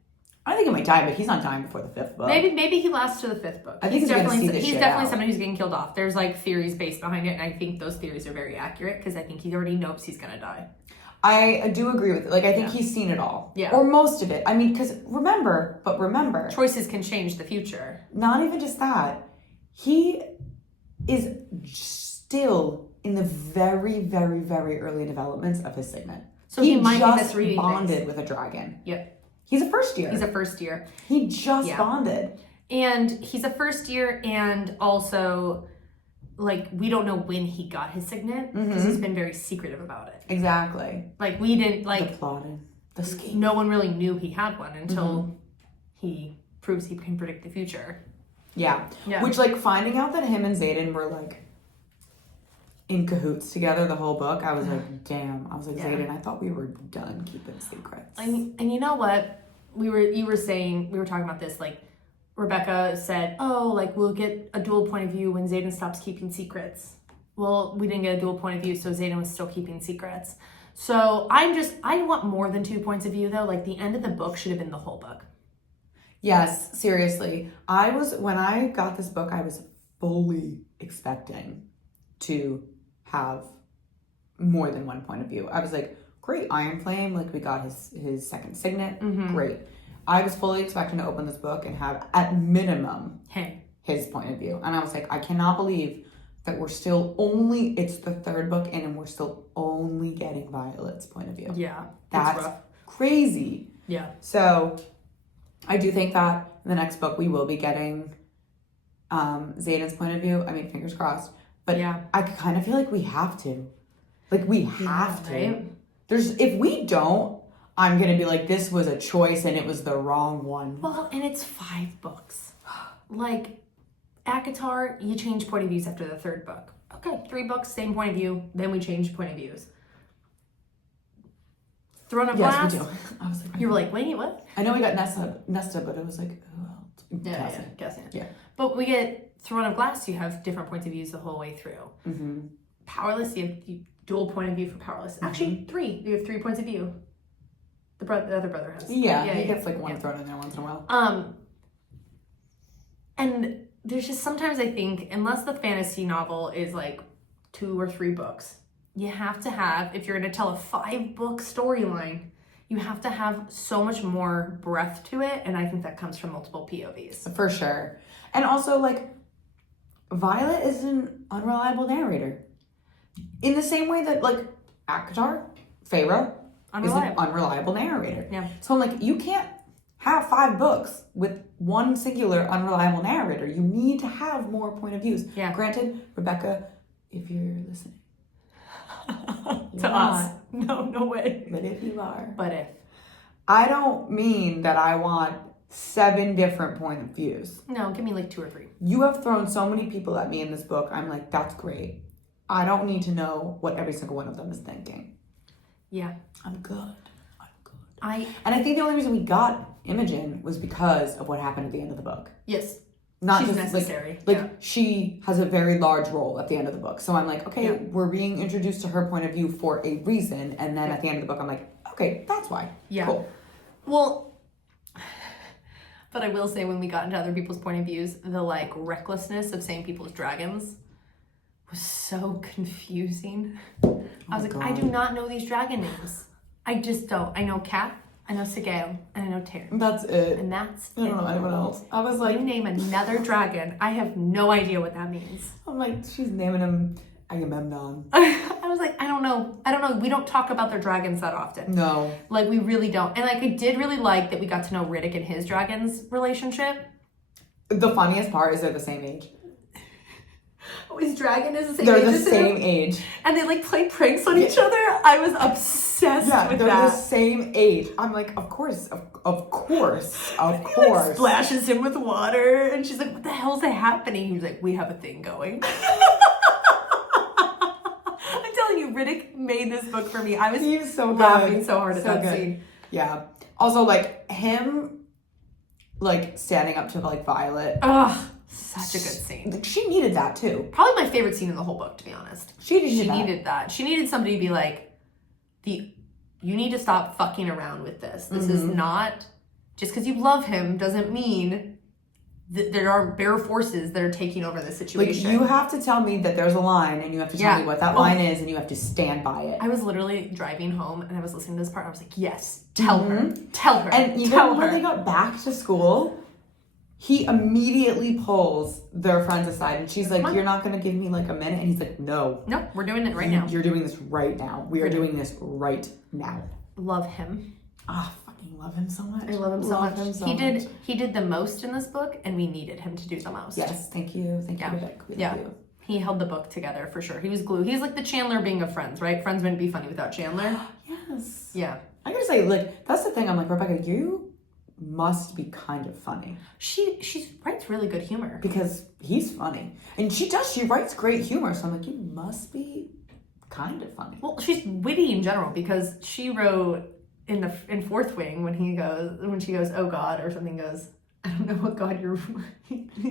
I think he might die, but he's not dying before the 5th book. Maybe he lasts to the 5th book. I think he's definitely somebody who's getting killed off. There's like theories based behind it, and I think those theories are very accurate because I think he already knows he's going to die. I do agree with it. Like, I think he's seen it all. Yeah. Or most of it. I mean, because remember. Choices can change the future. Not even just that. He is still in the very, very, very early developments of his signet. So he might be just bonded with a dragon. Yep. He's a first year. He just bonded. And he's a first year, and also, like, we don't know when he got his signet because he's been very secretive about it. Exactly. Like, we didn't, like... The plotting. The scheme. No one really knew he had one until he proves he can predict the future. Yeah. Which, like, finding out that him and Xaden were, like, in cahoots together the whole book, I was like, damn. I was like, Xaden, I thought we were done keeping secrets. And you know what? We were talking about this, like, Rebecca said, oh, like, we'll get a dual point of view when Xaden stops keeping secrets. Well, we didn't get a dual point of view, so Xaden was still keeping secrets. So I want more than 2 points of view, though. Like, the end of the book should have been the whole book. Yes, seriously. When I got this book, I was fully expecting to have more than 1 point of view. I was like, great, Iron Flame, like, we got his second signet, great. I was fully expecting to open this book and have, at minimum, his point of view. And I was like, I cannot believe that we're still it's the 3rd book in and we're still only getting Violet's point of view. Yeah. That's crazy. Yeah. So, I do think that in the next book we will be getting Xaden's point of view. I mean, fingers crossed. But I kind of feel like we have to. Like, we have to. Right? If we don't, I'm going to be like, this was a choice and it was the wrong one. Well, and it's 5 books. Like, ACOTAR, you change point of views after the 3rd book. Okay, 3 books, same point of view. Then we change point of views. Throne of Glass. Yes, we do. I was like, you were like, wait, what? I know we got Nesta, but it was like, who else? Cassian. Yeah. But we get Throne of Glass, you have different points of views the whole way through. Powerless, you have dual point of view for Powerless. Actually, 3. You have 3 points of view. The other brother has. He gets like one thrown in there once in a while. And there's just sometimes I think, unless the fantasy novel is like 2 or 3 books, you have to have, if you're going to tell a 5-book storyline, you have to have so much more breadth to it. And I think that comes from multiple POVs. For sure. And also, like, Violet is an unreliable narrator. In the same way that, like, ACOTAR, Feyre, is an unreliable narrator. Yeah. So I'm like, you can't have 5 books with one singular unreliable narrator. You need to have more point of views. Yeah. Granted, Rebecca, if you're listening. To us. No way. But if you are. But if. I don't mean that I want 7 different point of views. No, give me like 2 or 3. You have thrown so many people at me in this book. I'm like, that's great. I don't need to know what every single one of them is thinking. Yeah. I'm good. And I think the only reason we got Imogen was because of what happened at the end of the book. Yes. Not she's just necessary. She has a very large role at the end of the book. So I'm like, okay, we're being introduced to her point of view for a reason. And then at the end of the book, I'm like, Okay, that's why. Yeah. Cool. Well, but I will say when we got into other people's point of views, the like recklessness of saying people's dragons was so confusing. I was like, God. I do not know these dragon names. I just don't. I know Cat, I know Sigale, and I know Terran. That's it. And that's I don't know anyone else. I was like, you name another dragon, I have no idea what that means. I'm like, she's naming him Agamemnon. I was like, I don't know. We don't talk about their dragons that often. No. Like, we really don't. And, like, I did really like that we got to know Riddick and his dragon's relationship. The funniest part is they're the same age. Oh, his dragon is the same They're age the as same him? age. And they, like, play pranks on each other. I was obsessed with they're that. the same age. I'm like, of course. He, like, splashes him with water. And she's like, what the hell's happening? He was like, we have a thing going. I'm telling you, Riddick made this book for me. I was so laughing so hard at So that good. scene. Yeah. Also, like, him, like, standing up to, like, Violet. Ugh, such a good scene. Like, she needed that, too. Probably my favorite scene in the whole book, to be honest. She needed that. She needed somebody to be like, you need to stop fucking around with this. This is not, just because you love him doesn't mean that there are forces that are taking over this situation. Like, you have to tell me that there's a line, and you have to tell me what that line is, and you have to stand by it. I was literally driving home, and I was listening to this part, and I was like, yes, tell her. And even when they got back to school, he immediately pulls their friends aside, and she's like, you're not going to give me, like, a minute? And he's like, no. No, we're doing it right now. You're doing this right now. We are doing this right now. Love him. Ah, fucking love him so much. I love him so much. He did the most in this book, and we needed him to do the most. Yes, thank you. Thank you, Rebecca. Thank you. He held the book together for sure. He was glue. He's like the Chandler Bing of Friends, right? Friends wouldn't be funny without Chandler. Yes. Yeah. I gotta say, like, that's the thing. I'm like, Rebecca, you must be kind of funny. She writes really good humor. Because he's funny. And she writes great humor. So I'm like, you must be kind of funny. Well, she's witty in general because she wrote in Fourth Wing when she goes, oh God, or something goes, I don't know what God you're...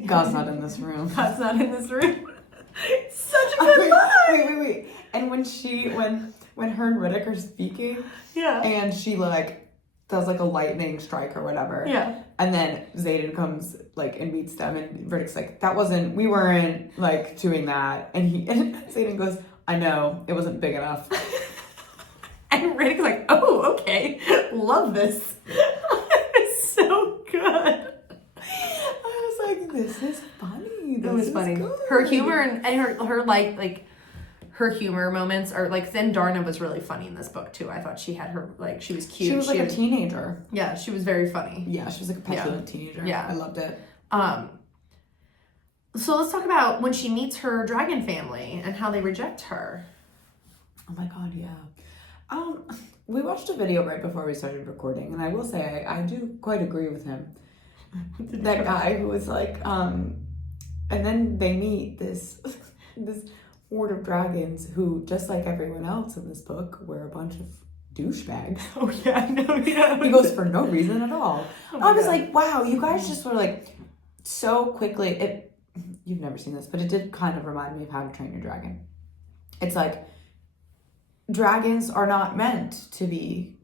God's not in this room. God's not in this room. Such a good line! Wait. And when her and Riddick are speaking, and she, like, does, like, a lightning strike or whatever. Yeah. And then Xaden comes, like, and meets them, and Riddick's like, we weren't, like, doing that. And Xaden goes, I know, it wasn't big enough. And Riddick's like, oh, okay. Love this. It's so good. I was like, this is funny. It was funny. Good. Her humor and her like her humor moments are like, then Darna was really funny in this book too. I thought she had her, like, she was cute. She was like a teenager. Yeah, she was very funny. Yeah, she was like a petulant teenager. Yeah. I loved it. So let's talk about when she meets her dragon family and how they reject her. Oh my God, yeah. We watched a video right before we started recording, and I will say I do quite agree with him. That guy who was like, and then they meet this horde of dragons who, just like everyone else in this book, were a bunch of douchebags. Oh yeah, I know. Yeah, he goes for no reason at all. I was like, wow, you guys just were like so quickly. You've never seen this, but it did kind of remind me of How to Train Your Dragon. It's like, dragons are not meant to be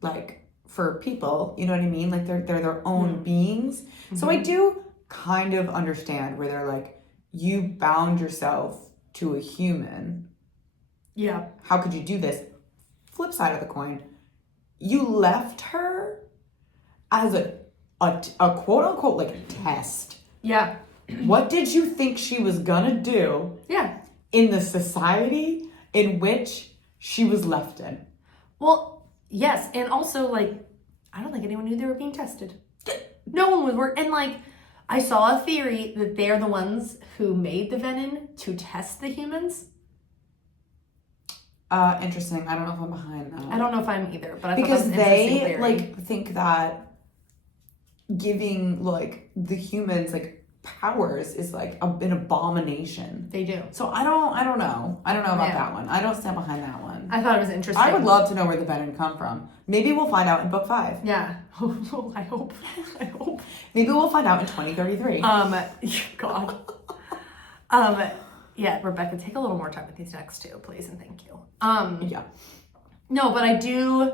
like for people, you know what I mean? Like they're their own beings. Mm-hmm. So I do kind of understand where they're like, you bound yourself to a human. Yeah. How could you do this? Flip side of the coin, you left her as a quote unquote like a test. Yeah. What did you think she was gonna do? Yeah. In the society in which she was left in. Well, yes, and also, like, I don't think anyone knew they were being tested. No one was working. And, like, I saw a theory that they're the ones who made the venom to test the humans. Interesting. I don't know if I'm behind that. I don't know if I'm either, but I because thought that was an interesting theory. Like, think that giving, like, the humans, like, powers is like an abomination. They do. So I don't know. I don't know about that one. I don't stand behind that one. I thought it was interesting. I would love to know where the venom come from. Maybe we'll find out in book 5. Yeah. Oh, I hope. Maybe we'll find out in 2033. God. Yeah, Rebecca, take a little more time with these next two, please, and thank you. Yeah. No, but I do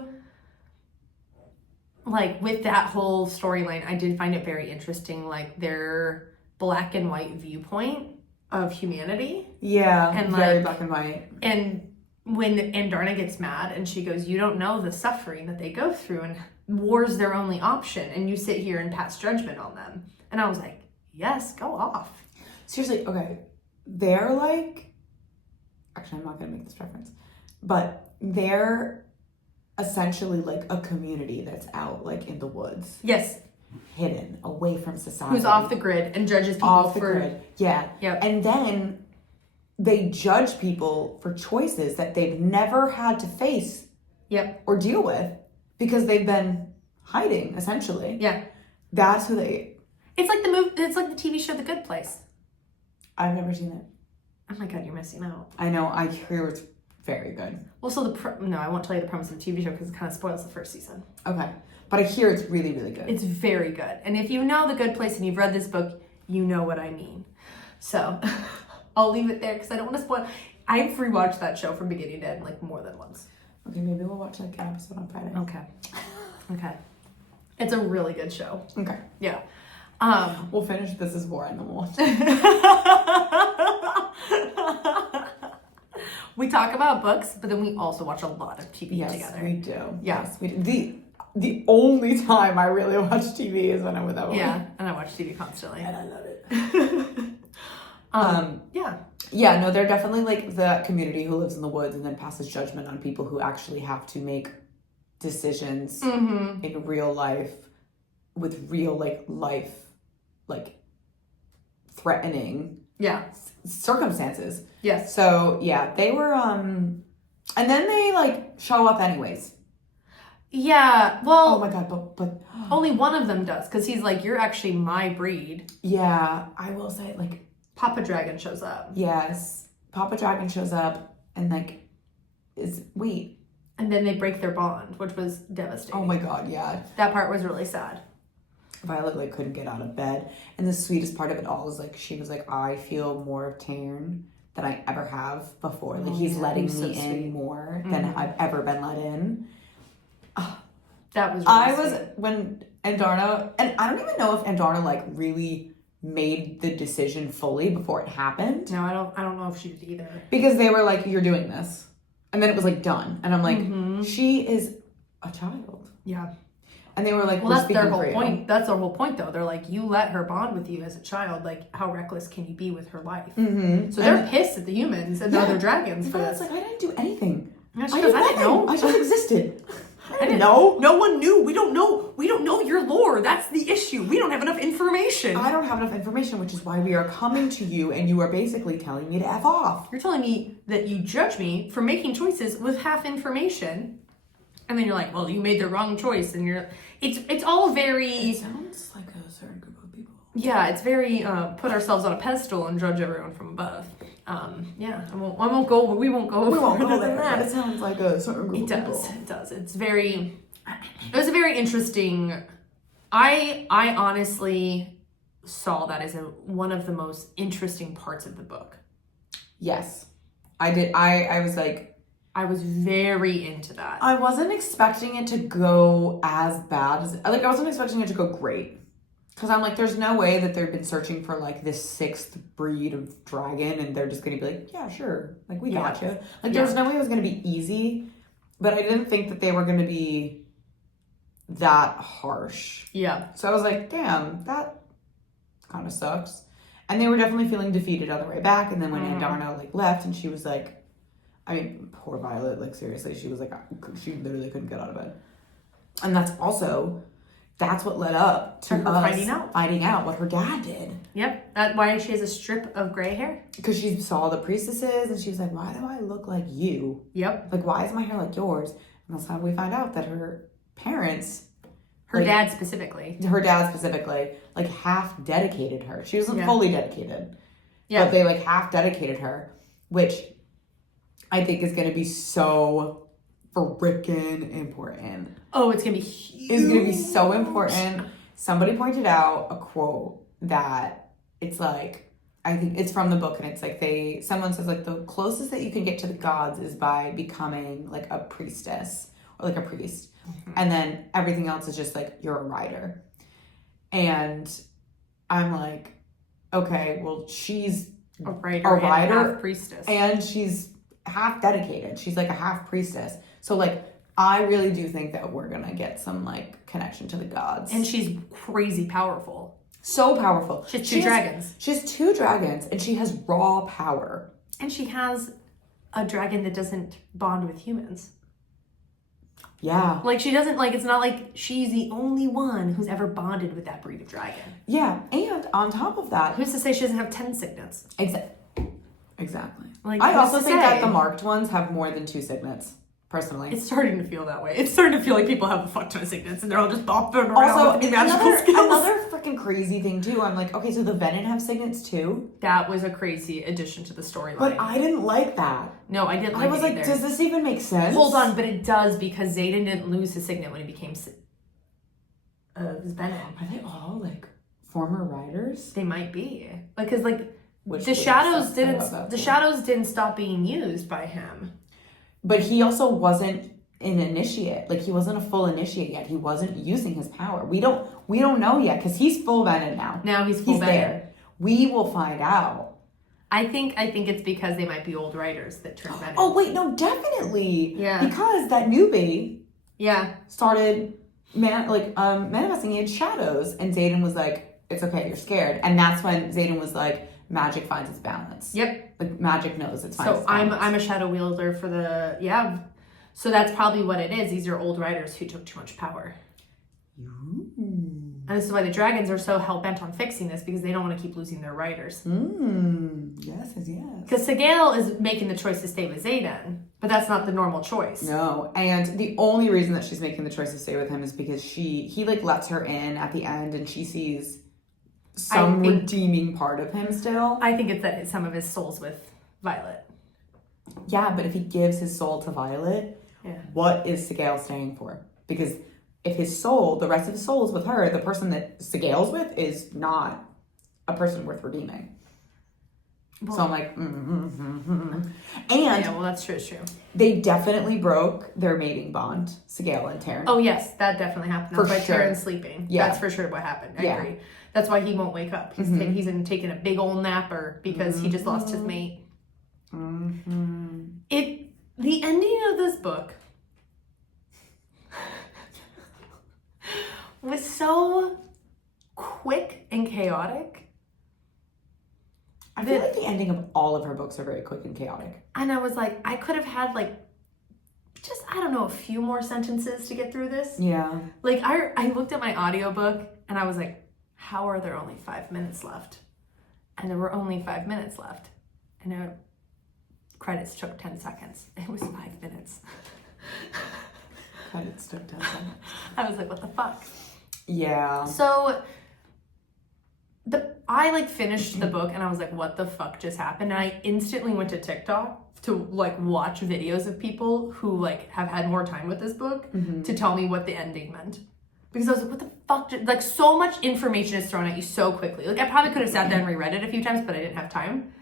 like with that whole storyline, I did find it very interesting, like their black and white viewpoint of humanity. Yeah, and very like black and white. And when Andarna gets mad and she goes, you don't know the suffering that they go through, and war's their only option, and you sit here and pass judgment on them. And I was like, yes, go off. Seriously, okay. They're like, actually, I'm not going to make this reference, but they're essentially like a community that's out like in the woods. Yes. Hidden, away from society. Who's off the grid and judges people off the grid. Yeah. Yep. And then they judge people for choices that they've never had to face Yep. or deal with because they've been hiding, essentially. Yeah. That's who they... It's like it's like the TV show The Good Place. I've never seen it. Oh my God, you're missing out. I know, I hear it's very good. Well, so no, I won't tell you the premise of the TV show because it kind of spoils the first season. Okay. But I hear it's really, really good. It's very good. And if you know The Good Place and you've read this book, you know what I mean. So I'll leave it there because I don't want to spoil. I've rewatched that show from beginning to end like more than once. Okay, maybe we'll watch like an episode on Friday. Okay. It's a really good show. Okay. Yeah. We'll finish This Is War and then we'll watch We talk about books, but then we also watch a lot of TV together. Yes, we do. Yeah. Yes, we do. The only time I really watch TV is when I'm with Emily. Yeah, and I watch TV constantly. And I love it. Yeah. Yeah, no, they're definitely like the community who lives in the woods and then passes judgment on people who actually have to make decisions in real life with real life threatening circumstances. Yes. So yeah, they were and then they like show up anyways. Yeah, well... Oh my God, but... Only one of them does, because he's like, you're actually my breed. Yeah, I will say, like... Papa Dragon shows up. Yes. Papa Dragon shows up and, like, wait. And then they break their bond, which was devastating. Oh my God, yeah. That part was really sad. Violet, like, couldn't get out of bed. And the sweetest part of it all is, like, she was like, I feel more Tarn than I ever have before. Like, he's letting me in more than I've ever been let in. That was really sweet. When Andarna, and I don't even know if Andarna like really made the decision fully before it happened. No, I don't know if she did either. Because they were like, you're doing this. And then it was like done. And I'm like, she is a child. Yeah. And they were like, well, we're that's their speaking whole for point. you. That's their whole point though. They're like, you let her bond with you as a child. Like, how reckless can you be with her life? So they're pissed at the humans and the other dragons for this. It's like, I didn't do anything. I didn't know. I just existed. I didn't know. No one knew. We don't know. We don't know your lore. That's the issue. We don't have enough information. I don't have enough information, which is why we are coming to you, and you are basically telling me to F off. You're telling me that you judge me for making choices with half information, and then you're like, well, you made the wrong choice, and it's all very... It sounds like a certain group of people. Yeah, it's very put ourselves on a pedestal and judge everyone from above. Yeah, we won't go there. That. It sounds like a certain group of people. It does. It was a very interesting... I honestly saw that as one of the most interesting parts of the book. Yes, I did. I was like... I was very into that. I wasn't expecting it to go as bad as... I wasn't expecting it to go great. Because I'm like, there's no way that they've been searching for, like, this 6th breed of dragon, and they're just going to be like, yeah, sure. Like, we gotcha. Like, there's no way it was going to be easy, but I didn't think that they were going to be that harsh. Yeah. So I was like, damn, that kind of sucks. And they were definitely feeling defeated on the way back, and then when Andarna, like, left, and she was like, I mean, poor Violet, like, seriously, she was like, she literally couldn't get out of bed. And that's what led up to her us finding out what her dad did. Yep. That's why she has a strip of gray hair. Because she saw the priestesses and she was like, why do I look like you? Yep. Like, why is my hair like yours? And that's how we find out that her parents... Her dad specifically, like, half dedicated her. She wasn't fully dedicated. Yeah. But they, like, half dedicated her, which I think is going to be so... freaking important. Oh, it's gonna be huge. It's gonna be so important. Somebody pointed out a quote that it's like, I think it's from the book, and it's like someone says like the closest that you can get to the gods is by becoming like a priestess or like a priest. And then everything else is just like, you're a rider. And I'm like, okay, well, she's a rider and half priestess. And she's half dedicated. She's like a half priestess. So like, I really do think that we're going to get some like connection to the gods. And she's crazy powerful. So powerful. She has two dragons. She has 2 dragons and she has raw power. And she has a dragon that doesn't bond with humans. Yeah. Like, she doesn't, like, it's not like she's the only one who's ever bonded with that breed of dragon. Yeah. And on top of that... Who's to say she doesn't have 10 signets? Exactly. Like, I also think that the marked ones have more than 2 signets, personally. It's starting to feel that way. It's starting to feel like people have a fuck ton of signets and they're all just bopping around also, with magical skills. Another freaking crazy thing, too. I'm like, okay, so the Venom have signets, too? That was a crazy addition to the storyline. But I didn't like that. No, I didn't like it I was like, either. does this even make sense? Hold on, but it does because Xaden didn't lose his signet when he became his Venom. Are they all, like, former riders? They might be. Because, like, Which the shadows didn't stop being used by him. But he also wasn't an initiate. Like, he wasn't a full initiate yet. He wasn't using his power. We don't know yet because he's full Venom now. Now he's full Venom. There. We will find out. I think it's because they might be old writers that turn Venom. Oh wait, no, definitely. Yeah. Because that newbie started manifesting in shadows, and Xaden was like, "It's okay, you're scared," and that's when Xaden was like, "Magic finds its balance." Yep. Like magic knows its balance. So I'm a shadow wielder for the So that's probably what it is. These are old writers who took too much power. Ooh. And this is why the dragons are so hell-bent on fixing this, because they don't want to keep losing their riders. Yes. Because Sigale is making the choice to stay with Xaden, but that's not the normal choice. No, and the only reason that she's making the choice to stay with him is because he like lets her in at the end and she sees some redeeming part of him still. I think it's that some of his soul's with Violet. Yeah, but if he gives his soul to Violet, what is Sigale staying for? Because if his soul, the rest of his soul is with her, the person that Sigale's with is not a person worth redeeming. Well, so I'm like, And well, that's true. It's true. They definitely broke their mating bond, Sigale and Taryn. Oh yes, that definitely happened. That's why Taryn's sleeping. Yeah, that's for sure what happened. I agree. That's why he won't wake up. He's taking a big old napper because he just lost his mate. The ending of this book was so quick and chaotic. I feel like the ending of all of her books are very quick and chaotic. And I was like, I could have had like just, I don't know, a few more sentences to get through this. Yeah. Like I looked at my audiobook and I was like, how are there only 5 minutes left? And there were only 5 minutes left. And credits took 10 seconds. It was 5 minutes. Credits took 10 seconds. I was like, what the fuck? Yeah. So I like finished the book and I was like, what the fuck just happened? And I instantly went to TikTok to like watch videos of people who like have had more time with this book to tell me what the ending meant. Because I was like, what the fuck? Like, so much information is thrown at you so quickly. Like, I probably could have sat there and reread it a few times, but I didn't have time.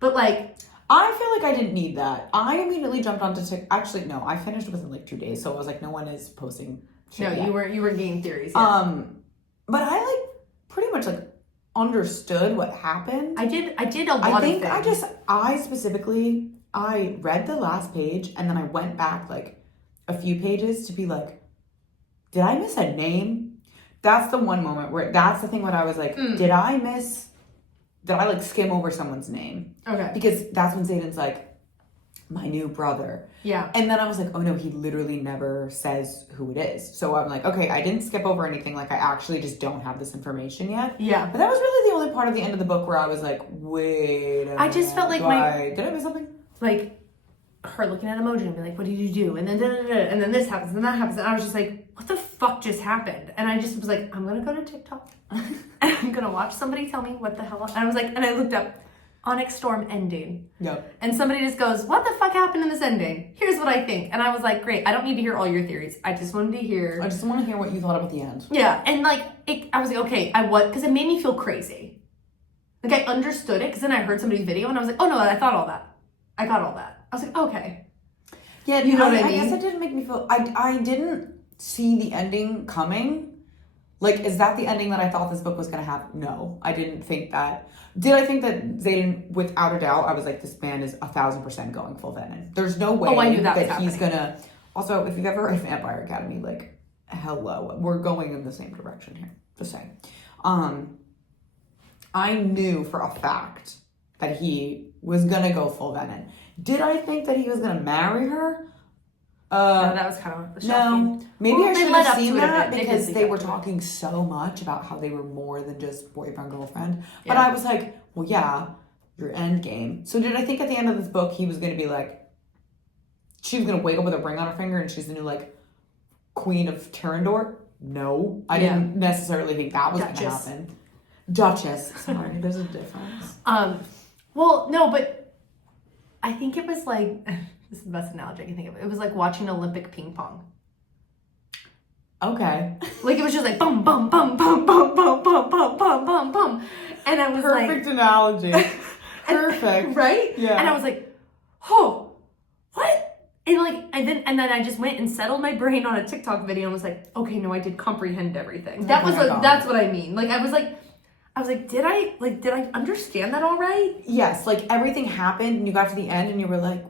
But like, I feel like I didn't need that. I immediately jumped onto TikTok. Actually, no, I finished within like 2 days, so I was like, no one is posting shit No, yet. you were getting theories. Yeah. But I like pretty much like understood what happened. I did a lot of things. I read the last page and then I went back like a few pages to be like, did I miss a name? That's the one moment where that's the thing when I was like, did I like skim over someone's name? Okay. Because that's when Xaden's like, my new brother. Yeah. And then I was like, oh no, he literally never says who it is. So I'm like, okay, I didn't skip over anything. Like, I actually just don't have this information yet. Yeah. But that was really the only part of the end of the book where I was like, wait a minute. I just felt like did I miss something? Like, her looking at Emoji and be like, what did you do? And then and then this happens and that happens. And I was just like, what the fuck just happened? And I just was like, I'm gonna go to TikTok and I'm gonna watch somebody tell me what the hell. And I was like, and I looked up Onyx Storm ending. Yep. And somebody just goes, what the fuck happened in this ending? Here's what I think. And I was like, great, I don't need to hear all your theories. I just wanted to hear. I just want to hear what you thought about the end. Yeah. And like, I was like, okay, because it made me feel crazy. Like, I understood it because then I heard somebody's video and I was like, oh no, I thought all that. I was like, okay. Yeah, you know what I mean? I guess it didn't make me feel. I didn't see the ending coming. Like, is that the ending that I thought this book was going to have? No, I didn't think that. Did I think that Xaden, without a doubt, I was like, this man is 1,000% going full venom. There's no way I knew that he's going to... Also, if you've ever read Vampire Academy, like, hello. We're going in the same direction here. Just saying. I knew for a fact that he was going to go full venom. Did I think that he was going to marry her? No, that was kind of shocking. No, maybe I should have seen that because they were to talking so much about how they were more than just boyfriend, girlfriend. But Yeah. I was like, well, yeah, your end game. So did I think at the end of this book he was going to be like, she was going to wake up with a ring on her finger and she's the new, like, Queen of Terrandor? No, I didn't necessarily think that was going to happen. Duchess. Sorry, there's a difference. Well, no, but I think it was like... This is the best analogy I can think of. It was like watching Olympic ping pong. Okay. Like, it was just like, bum, bum, bum, bum, bum, bum, bum, bum, bum, bum, bum. And I was Perfect analogy. Perfect. Right? Yeah. And I was like, oh, what? And then I just went and settled my brain on a TikTok video and was like, okay, no, I did comprehend everything. That's what I mean. Like, I was like, did I understand that all right? Yes, like everything happened and you got to the end and you were like,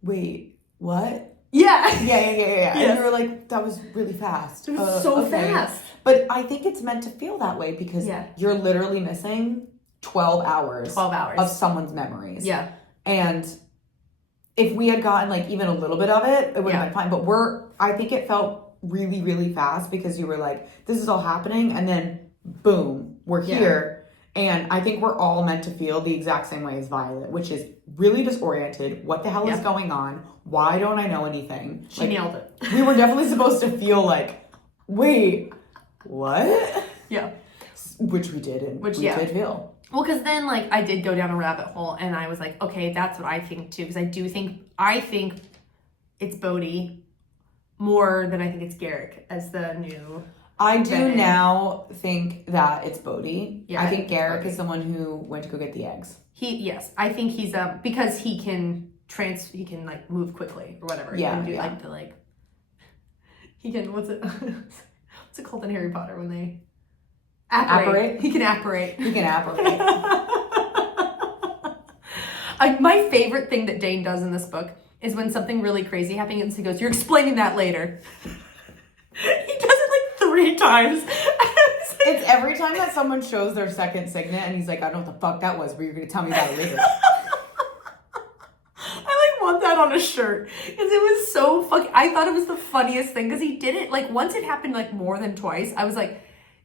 wait, what? Yeah. Yeah. Yes. And you were like, that was really fast. It was so fast. But I think it's meant to feel that way because you're literally missing 12 hours. 12 hours. Of someone's memories. Yeah. And if we had gotten like even a little bit of it, it would have been fine. But I think it felt really, really fast because you were like, this is all happening. And then boom, we're here. And I think we're all meant to feel the exact same way as Violet, which is really disoriented. What the hell is going on? Why don't I know anything? She nailed it. We were definitely supposed to feel like, wait, what? Yeah. Which we did, and we did feel. Well, because then, like, I did go down a rabbit hole, and I was like, okay, that's what I think, too. Because I think it's Bodhi more than I think it's Garrick as the new... I do now think that it's Bodhi. Yeah, I think Garrick is someone who went to go get the eggs. I think he's because he can like move quickly or whatever. He can do he can what's it called in Harry Potter when they apparate? He can apparate. He can apparate. My favorite thing that Dane does in this book is when something really crazy happens, he goes, "You're explaining that later." He does it like 3 times. It's every time that someone shows their second signet and he's like, I don't know what the fuck that was, but you're going to tell me about it later. I like want that on a shirt because it was so fucking... I thought it was the funniest thing because he did it like once it happened like more than twice. I was like,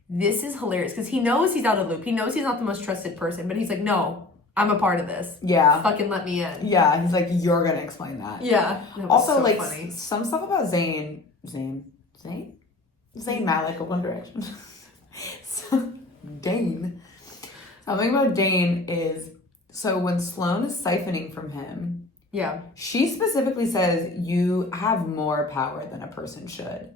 this is hilarious because he knows he's out of the loop. He knows he's not the most trusted person, but he's like, no, I'm a part of this. Yeah. Fucking let me in. Yeah. He's like, you're going to explain that. Yeah. Also, so like funny. Some stuff about Zayn Malik of One Direction. Dane. Something about Dane is, so when Sloane is siphoning from him, she specifically says, you have more power than a person should.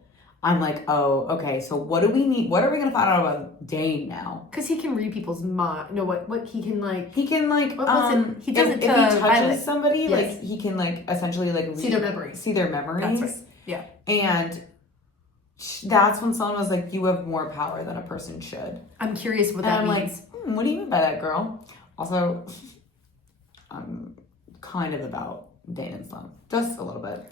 I'm like, oh, okay, so what do we need? What are we going to find out about Dane now? Because he can read people's mind. No, what he can like... He can like, what was it? He does it to if he touches Violet. somebody, like he can like essentially like see their memories. See their memories. That's right. Yeah. And that's when someone was like, you have more power than a person should. I'm curious what that means. Like, what do you mean by that, girl? Also, I'm kind of about Dane and Sloane. Just a little bit.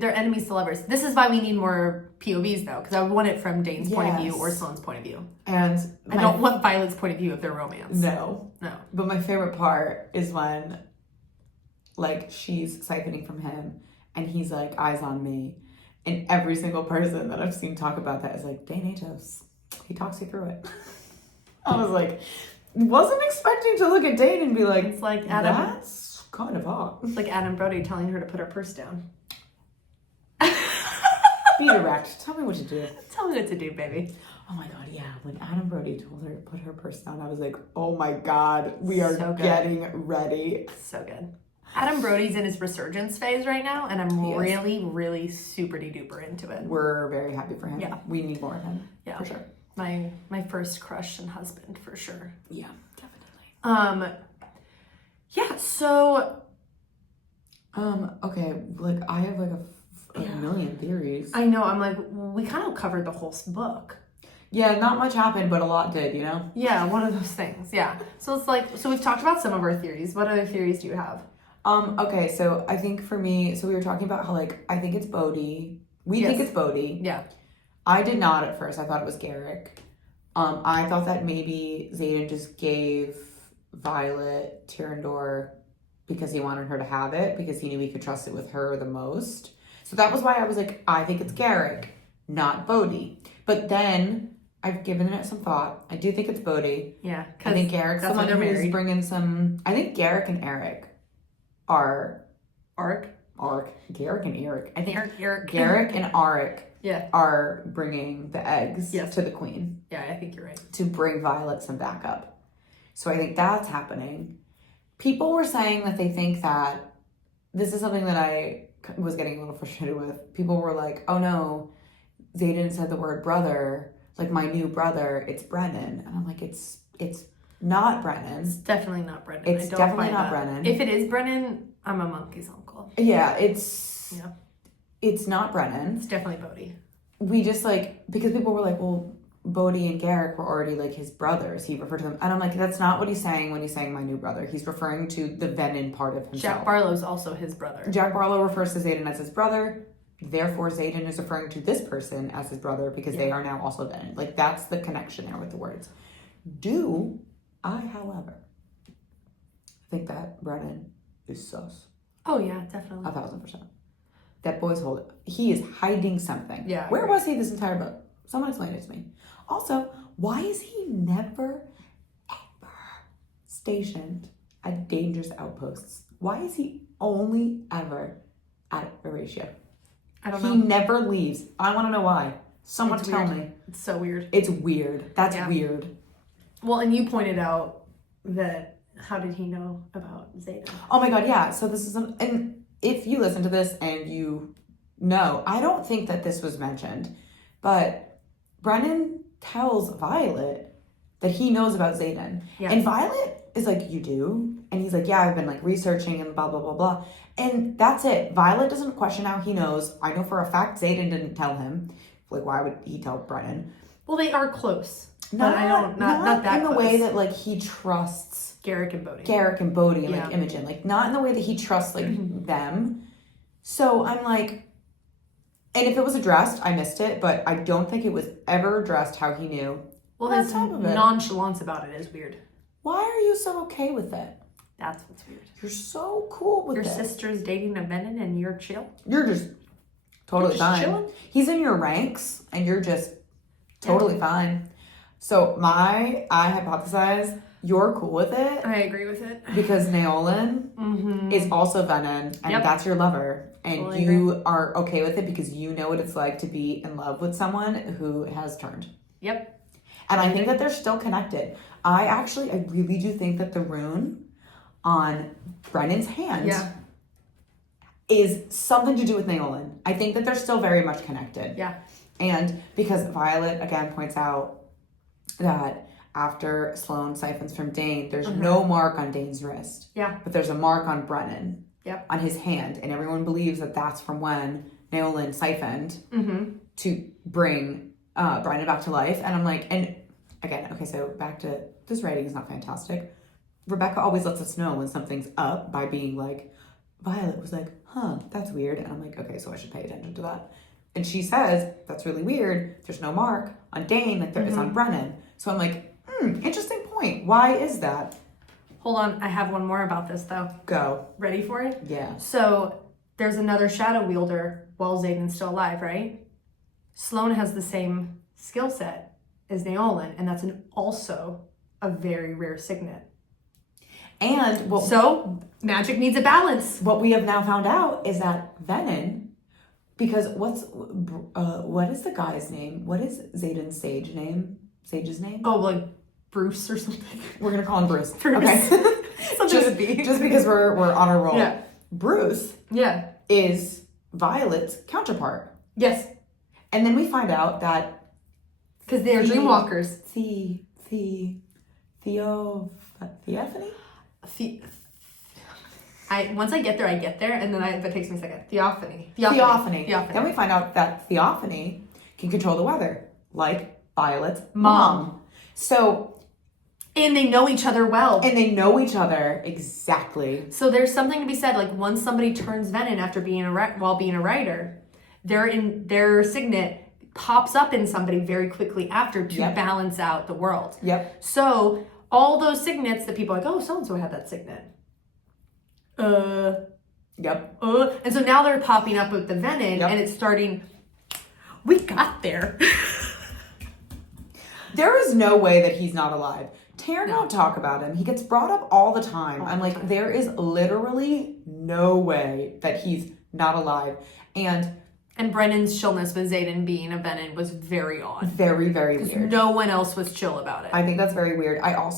They're enemies to lovers. This is why we need more POVs, though, because I want it from Dane's point of view or Sloane's point of view. And I don't want Violet's point of view of their romance. No. But my favorite part is when, like, she's siphoning from him, and he's like, eyes on me. And every single person that I've seen talk about that is like, Dane Atos. He talks you through it. I was like, wasn't expecting to look at Dane and be like, it's like Adam. That's kind of hot. It's like Adam Brody telling her to put her purse down. Be direct. Tell me what to do. Tell me what to do, baby. Oh my God, yeah. When Adam Brody told her to put her purse down, I was like, oh my God, we are so getting ready. So good. Adam Brody's in his resurgence phase right now, and I'm really, really super duper into it. We're very happy for him. Yeah. We need more of him. Yeah. For sure. My first crush and husband, for sure. Yeah, definitely. Yeah, so... Okay, like, I have, like, a million theories. I know. I'm like, we kind of covered the whole book. Yeah, not much happened, but a lot did, you know? Yeah, one of those things. Yeah. So it's like, so we've talked about some of our theories. What other theories do you have? Okay, so I think for me, so we were talking about how, like, I think it's Bodhi. We think it's Bodhi. Yeah. I did not at first. I thought it was Garrick. I thought that maybe Xaden just gave Violet Tyrandor because he wanted her to have it, because he knew he could trust it with her the most. So that was why I was like, I think it's Garrick, not Bodhi. But then I've given it some thought. I do think it's Bodhi. Yeah. I think Garrick's the one who's bringing some. I think Garrick and Eric are. Garrick and Eric. I think Garrick and Arik are bringing the eggs to the queen. Yeah, I think you're right. To bring Violet some backup. So I think that's happening. People were saying that they think that this is something that I was getting a little frustrated with. People were like, oh no, Xaden said the word brother, like my new brother, it's Brennan. And I'm like, it's not Brennan. It's definitely not Brennan. It's definitely not Brennan. If it is Brennan, I'm a monkey's uncle. Yeah, it's not Brennan. It's definitely Bodhi. We just like, because people were like, well, Bodhi and Garrick were already like his brothers. He referred to them. And I'm like, that's not what he's saying when he's saying my new brother. He's referring to the Venin part of himself. Jack Barlow's also his brother. Jack Barlow refers to Xaden as his brother. Therefore, Xaden is referring to this person as his brother because they are now also Venin. Like, that's the connection there with the words. However, think that Brennan is sus. Oh, yeah, definitely. 1,000%. That boy's holding. He is hiding something. Yeah. Where was he this entire book? Someone explain it to me. Also, why is he never, ever stationed at dangerous outposts? Why is he only ever at Eurasia? I don't know. He never leaves. I want to know why. Someone tell me. It's so weird. It's weird. That's weird. Well, and you pointed out that how did he know about Xaden? Oh my god, yeah. So this is and if you listen to this and you know, I don't think that this was mentioned, but Brennan tells Violet that he knows about Xaden. Yeah. And Violet is like, you do? And he's like, yeah, I've been like researching and blah, blah, blah, blah. And that's it. Violet doesn't question how he knows. I know for a fact Xaden didn't tell him. Like, why would he tell Brennan? Well, they are close. Not that in the close. way that like he trusts Garrick and Bodhi and like Imogen. Like, not in the way that he trusts like them. So I'm like, and if it was addressed, I missed it, but I don't think it was ever addressed how he knew. Well, his nonchalance about it is weird. Why are you so okay with it? That's what's weird. You're so cool with your sister's dating a Venin and you're chill. You're just totally fine. Chilling? He's in your ranks and you're just totally fine. So I hypothesize you're cool with it. I agree with it. Because Naolan is also Venin and that's your lover. And totally you agree. are okay with it because you know what it's like to be in love with someone who has turned. Yep. And I think that they're still connected. I really do think that the rune on Brennan's hand is something to do with Naolan. I think that they're still very much connected. Yeah. And because Violet, again, points out that after Sloane siphons from Dane, there's no mark on Dane's wrist. Yeah. But there's a mark on Brennan. Yep. On his hand. And everyone believes that that's from when Naolan siphoned to bring Brennan back to life. And I'm like, and again, okay, so back to this writing is not fantastic. Rebecca always lets us know when something's up by being like, Violet was like, huh, that's weird. And I'm like, okay, so I should pay attention to that. And she says, that's really weird. There's no mark on Dane like there is on Brennan. So I'm like, interesting point. Why is that? Hold on, I have one more about this though. Go. Ready for it? Yeah. So there's another shadow wielder while Xaden's still alive, right? Sloane has the same skill set as Naolan, and that's also a very rare signet. And so magic needs a balance. What we have now found out is that Venin, because what is the guy's name? What is Xaden's sage's name? Oh, like Bruce or something. We're gonna call him Bruce. Okay. just because we're on a roll. Yeah. Bruce. Yeah. Is Violet's counterpart. Yes. And then we find out that because they are dreamwalkers. Theophany? Once I get there, and then that takes me a second. Theophany. Then we find out that Theophany can control the weather, like Violet's mom. So... And they know each other well. And they know each other, exactly. So there's something to be said, like once somebody turns Venom after being while being a writer, their signet pops up in somebody very quickly after to balance out the world. Yep. So all those signets that people are like, oh, so-and-so had that signet. Yep. And so now they're popping up with the Venom, and it's starting, we got there. There is no way that he's not alive. Taryn won't talk about him. He gets brought up all the time. I'm like, there is literally no way that he's not alive. And Brennan's chillness with Xaden being a Venom was very odd. Very, very weird. No one else was chill about it. I think that's very weird. I'm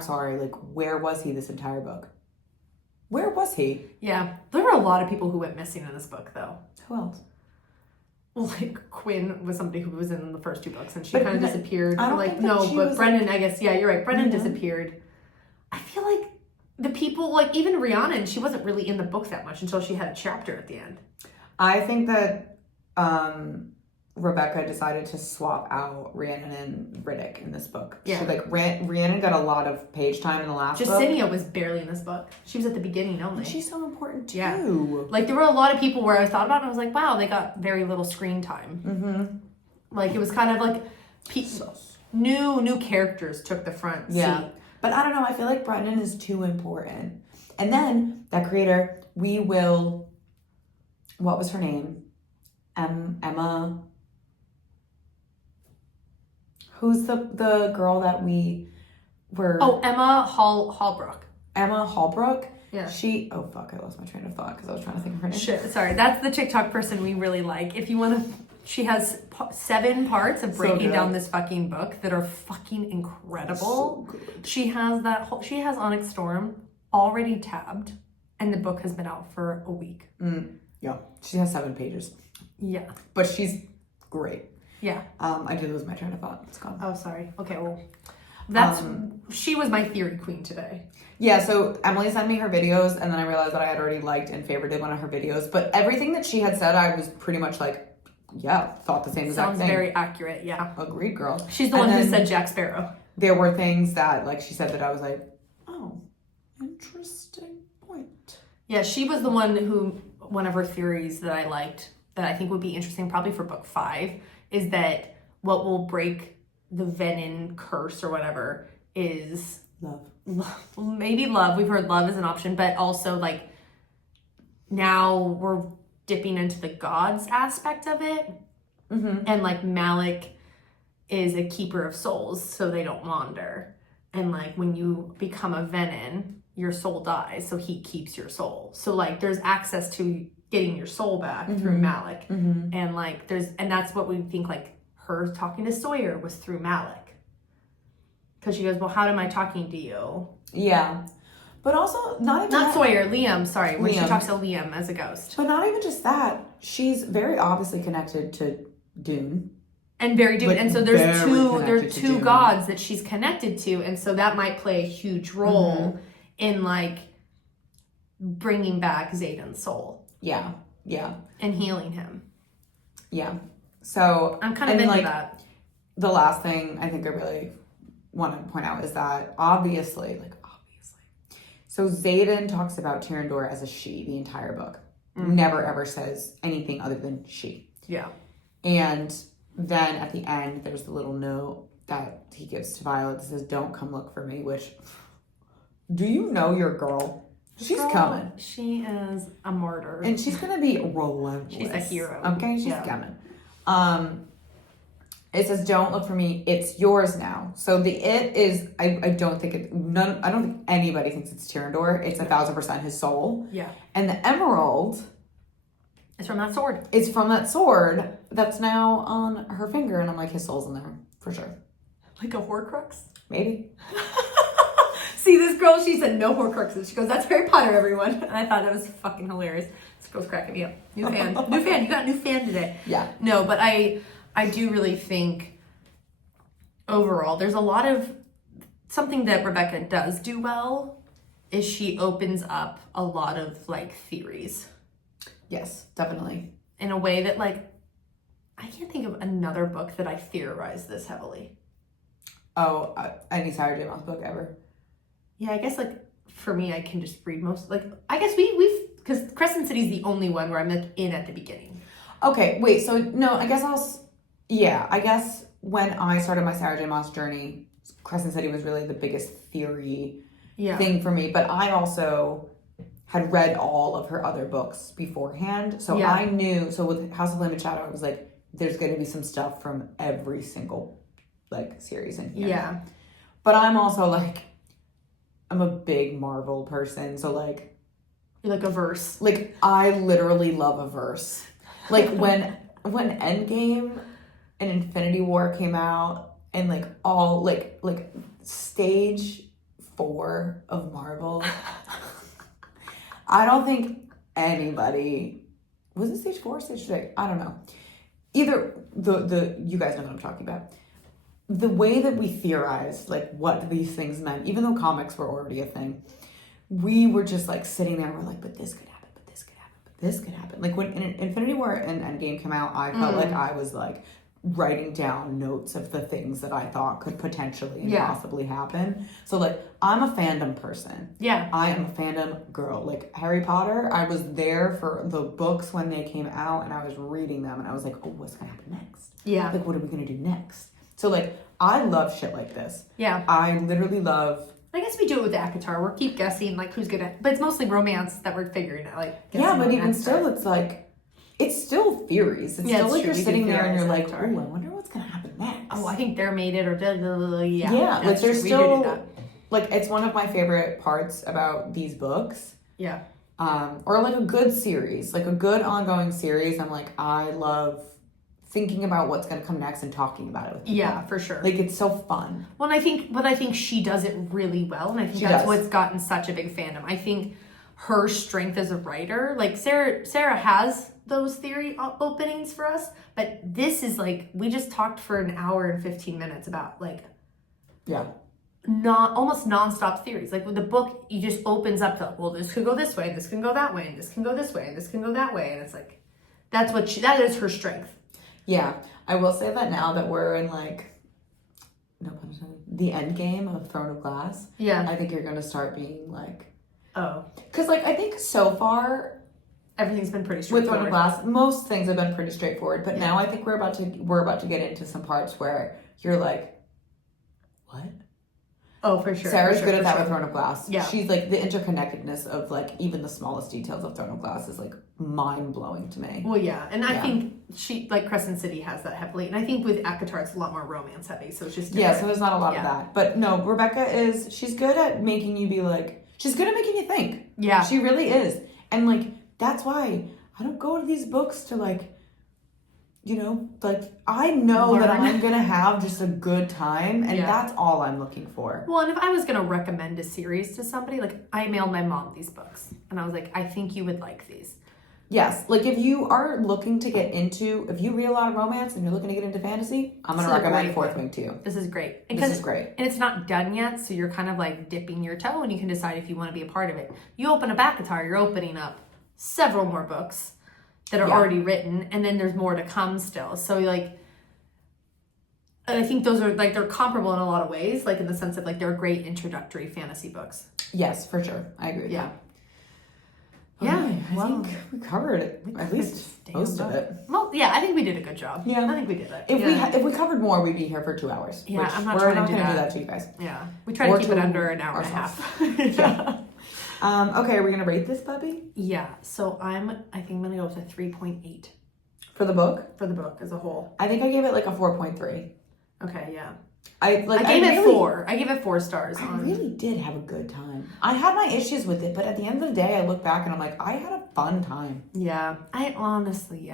sorry, like, where was he this entire book? Where was he? Yeah. There were a lot of people who went missing in this book, though. Who else? Well, like, Quinn was somebody who was in the first 2 books, and she kind of disappeared. I don't like, think no, that she but was Brendan, I guess, yeah, you're right. Brendan disappeared. I feel like the people, like, even Rhiannon, she wasn't really in the book that much until she had a chapter at the end. I think that Rebecca decided to swap out Rhiannon and Riddick in this book. Yeah. So, like, Rhiannon got a lot of page time in the last book. Justinia was barely in this book. She was at the beginning only. And she's so important, too. Yeah. Like, there were a lot of people where I thought about it and I was like, wow, they got very little screen time. Mm-hmm. Like, it was kind of like new characters took the front seat. But I don't know. I feel like Brendan is too important. And then, that creator, what was her name? Emma... Who's the girl that we were... Oh, Emma Hallbrook. Emma Hallbrook? Yeah. Oh, fuck. I lost my train of thought because I was trying to think of her name. Shit. Sorry. That's the TikTok person we really like. If you want to... She has 7 parts of breaking down this fucking book that are fucking incredible. So good. She has Onyx Storm already tabbed, and the book has been out for a week. Yeah. She has 7 pages. Yeah. But she's great. Yeah. I did lose my train of thought. It's gone. Oh, sorry. Okay, well, that's she was my theory queen today. Yeah, so Emily sent me her videos, and then I realized that I had already liked and favorited one of her videos. But everything that she had said, I was pretty much like, yeah, thought the same exact thing. Sounds very accurate, yeah. Agreed, girl. She's the one who said Jack Sparrow. There were things that, like, she said that I was like, oh, interesting point. Yeah, she was the one of her theories that I liked, that I think would be interesting probably for book 5, is that what will break the Venom curse or whatever is love. Maybe love. We've heard love is an option, but also like now we're dipping into the gods aspect of it. And like Malik is a keeper of souls, so they don't wander. And like when you become a Venom, your soul dies, so he keeps your soul. So like there's access to getting your soul back through Malik. And like and that's what we think, like her talking to Sawyer was through Malik. Because she goes, well, how am I talking to you? Yeah. But also, not Sawyer, Liam, sorry. When she talks to Liam as a ghost. But not even just that. She's very obviously connected to Dune. And and so there's two gods that she's connected to. And so that might play a huge role in like bringing back Xaden's soul. Yeah. And healing him. Yeah. So I'm kind of into that. The last thing I think I really want to point out is that obviously. So Xaden talks about Tyrandor as a she the entire book. Never ever says anything other than she. Yeah. And then at the end, there's the little note that he gives to Violet that says, "Don't come look for me," which, do you know your girl? She's coming. She is a martyr. And she's going to be relentless. She's a hero. Okay, she's coming. It says, "Don't look for me. It's yours now." So the it is, I don't think anybody thinks it's Tyrandor. It's 1,000% his soul. Yeah. And the emerald is from that sword. It's from that sword that's now on her finger. And I'm like, his soul's in there for sure. Like a Horcrux? Maybe. See, this girl, she said no Horcruxes. She goes, that's Harry Potter, everyone. And I thought that was fucking hilarious. This girl's cracking me up. New fan. New fan. You got a new fan today. Yeah. No, but I do really think overall there's a lot of something that Rebecca does do well is she opens up a lot of like theories Yes, definitely. in a way that like I can't think of another book that I theorized this heavily. Oh, any Sarah J. Maas book ever. Yeah, I guess like for me, I can just read most like I guess we've because Crescent City is the only one where I'm like in at the beginning. Okay, wait. So no, I guess when I started my Sarah J. Maas journey, Crescent City was really the biggest theory thing for me. But I also had read all of her other books beforehand, so I knew. So with House of Flame and Shadow, I was like, there's going to be some stuff from every single like series in here. Yeah. But I'm also like, I'm a big Marvel person, so like, You're like a verse. like I literally love a verse. Like when Endgame and Infinity War came out, and like all like stage 4 of Marvel, I don't think anybody was it stage 4 or stage 3? I don't know. Either the you guys know what I'm talking about. The way that we theorized like what these things meant, even though comics were already a thing, we were just like sitting there and we're like, but this could happen, but this could happen, but this could happen. Like when Infinity War and Endgame came out, I felt like I was like writing down notes of the things that I thought could potentially and possibly happen. So like I'm a fandom person. Yeah. I am a fandom girl. Like Harry Potter, I was there for the books when they came out and I was reading them and I was like, oh, what's gonna happen next? Yeah. Like what are we gonna do next? So like I love shit like this. Yeah. I literally love I guess we do it with ACOTAR. We'll keep guessing like who's gonna but it's mostly romance that we're figuring out. Like yeah, but even still it's like it's still theories. It's still like you're sitting there and you're like, oh, I wonder what's gonna happen next. Oh, I think they're made it or yeah. Yeah, like there's still that. like it's one of my favorite parts about these books. Yeah. Or like a good series, like a good ongoing series. I'm like, I love thinking about what's gonna come next and talking about it with people. Yeah, for sure. Like it's so fun. Well, I think she does it really well, and I think that's what's gotten such a big fandom. I think her strength as a writer, like Sarah has those theory openings for us, but this is like we just talked for an hour and 15 minutes about like almost nonstop theories. Like with the book, you just opens up to well, this could go this way, this can go that way, and this can go this way, and this can go that way, and it's like that is her strength. Yeah, I will say that now that we're in like, no pun intended, the end game of Throne of Glass. Yeah, I think you're gonna start being like, because like I think so far everything's been pretty straightforward. With Throne of Glass, most things have been pretty straightforward, but now I think we're about to get into some parts where you're like, what? Oh, for sure. Sarah's good at that with Throne of Glass. Yeah. She's like the interconnectedness of like even the smallest details of Throne of Glass is like mind blowing to me. Well, yeah, and I think she like Crescent City has that heavily, and I think with ACOTAR it's a lot more romance heavy, so it's just different. Yeah. So there's not a lot of that, but no, Rebecca she's good at making you be like, she's good at making you think. Yeah, she really is, and like that's why I don't go to these books to like, you know, like I know that I'm gonna have just a good time, and that's all I'm looking for. Well, and if I was gonna recommend a series to somebody, like I mailed my mom these books, and I was like, I think you would like these. Yes, like if you are looking to get into, if you read a lot of romance and you're looking to get into fantasy, I'm gonna recommend Fourth Wing to you. This is great. This is great, and it's not done yet, so you're kind of like dipping your toe, and you can decide if you want to be a part of it. You open up ACOTAR, you're opening up several more books that are already written, and then there's more to come still. So like, I think those are like they're comparable in a lot of ways, like in the sense of like they're great introductory fantasy books. Yes, for sure, I agree with that. Yeah, I think we covered at least most of it. Well, yeah, I think we did a good job. Yeah, I think we did it. If we covered more, we'd be here for 2 hours. Yeah, which I'm not we're trying to do do that to you guys. Yeah, we try to keep it under an hour and a half. Okay, are we gonna rate this puppy? Yeah, so I think I'm gonna go with a 3.8 for the book. For the book as a whole, I think I gave it like a 4.3. Okay, yeah. I gave it 4. I gave it 4 stars. I really did have a good time. I had my issues with it, but at the end of the day, I look back and I'm like, I had a fun time. Yeah, I honestly,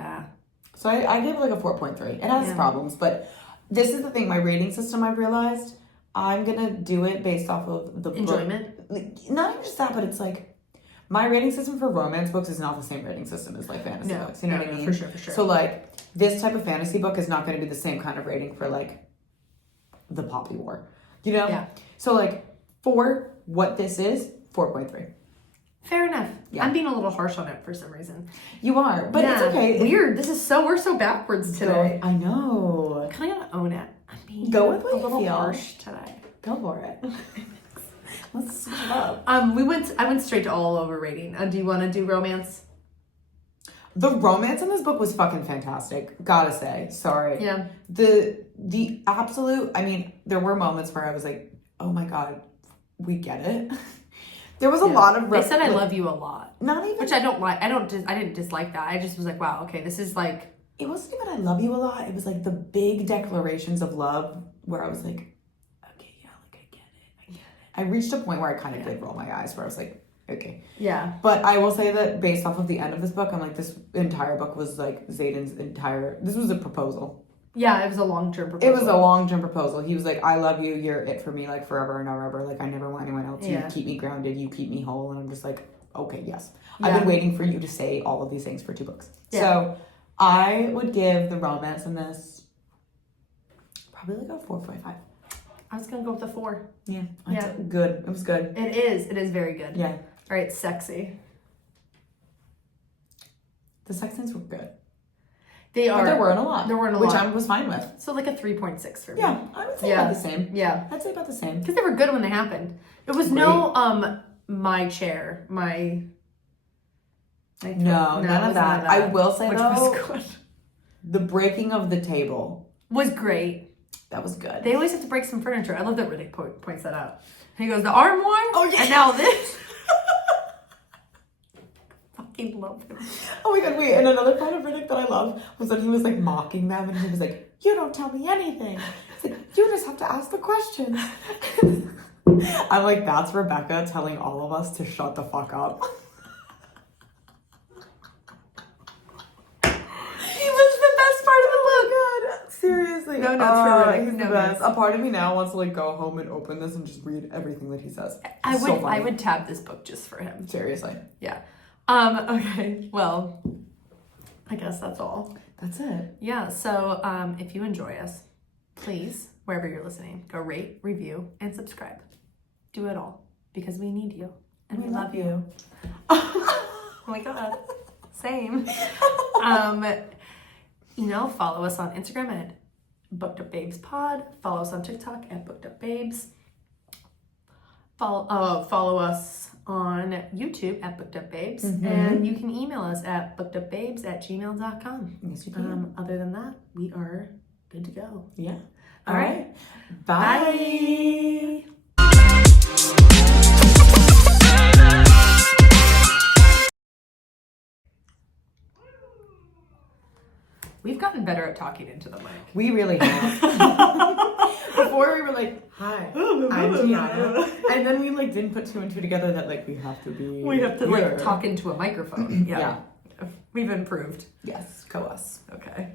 So I gave it like a 4.3. It has problems, but this is the thing. My rating system, I've realized, I'm gonna do it based off of the enjoyment. Not even just that, but it's like my rating system for romance books is not the same rating system as like fantasy books. You know what I mean? For sure. So like this type of fantasy book is not going to be the same kind of rating for like the Poppy War. You know? Yeah. So like for what this is, 4.3. Fair enough. Yeah. I'm being a little harsh on it for some reason. You are, but it's okay. Weird. We're so backwards today. I know. I'm kind of gonna own it. I'm being Go with what a you little feel. harsh today. Go for it. Let's switch it up. I went straight to all over rating. Do you want to do romance? The romance in this book was fucking fantastic. Gotta say. Sorry. Yeah. The absolute, I mean, there were moments where I was like, oh my God, we get it. There was a lot of... They said I love you a lot. Not even... Which I don't like. I didn't dislike that. I just was like, wow, okay, this is like... It wasn't even I love you a lot. It was like the big declarations of love where I was like, okay, yeah, like I get it. I reached a point where I kind of did roll my eyes where I was like, okay. Yeah. But I will say that based off of the end of this book, I'm like, this entire book was like Zayden's entire... This was a proposal. Yeah, it was a long-term proposal. It was a long-term proposal. He was like, I love you. You're it for me, like, forever and ever. Like, I never want anyone else. You keep me grounded. You keep me whole. And I'm just like, okay, yes. Yeah. I've been waiting for you to say all of these things for 2 books. Yeah. So I would give the romance in this probably like a 4.5. I was going to go with a 4. Yeah. Good. It was good. It is. It is very good. Yeah. All right, sexy. The sex scenes were good. They are. But there weren't a lot. Which lot. I was fine with. So like a 3.6 for me. Yeah, I would say about the same. Yeah. I'd say about the same. Because they were good when they happened. It was no, my chair, my... No, none of that. I will say, which though, was good. The breaking of the table was great. That was good. They always have to break some furniture. I love that Riddick points that out. He goes, the armoire? Oh, yeah. And now this. Fucking love him. Oh my God, wait. And another part of Riddick that I love was that he was like mocking them and he was like, you don't tell me anything. He's like, you just have to ask the questions. I'm like, that's Rebecca telling all of us to shut the fuck up. Seriously. No notes for Riddick. He's the best. A part of me now wants to like go home and open this and just read everything that he says. I would tab this book just for him. Seriously. Yeah. Okay. Well, I guess that's all. That's it. Yeah. So if you enjoy us, please, wherever you're listening, go rate, review, and subscribe. Do it all because we need you. And we love you. Oh my God. Same. Follow us on Instagram at Booked Up Babes Pod. Follow us on TikTok at Booked Up Babes. Follow us on YouTube at Booked Up Babes. Mm-hmm. And you can email us at bookedupbabes@gmail.com. Yes, you can. Other than that, we are good to go. Yeah. All right. Bye. We've gotten better at talking into the mic. We really have. Before we were like, hi, I'm Gianna. And then we like didn't put 2 and 2 together that like we have to like talk into a microphone. Yeah. We've improved. Yes, co-us. Okay.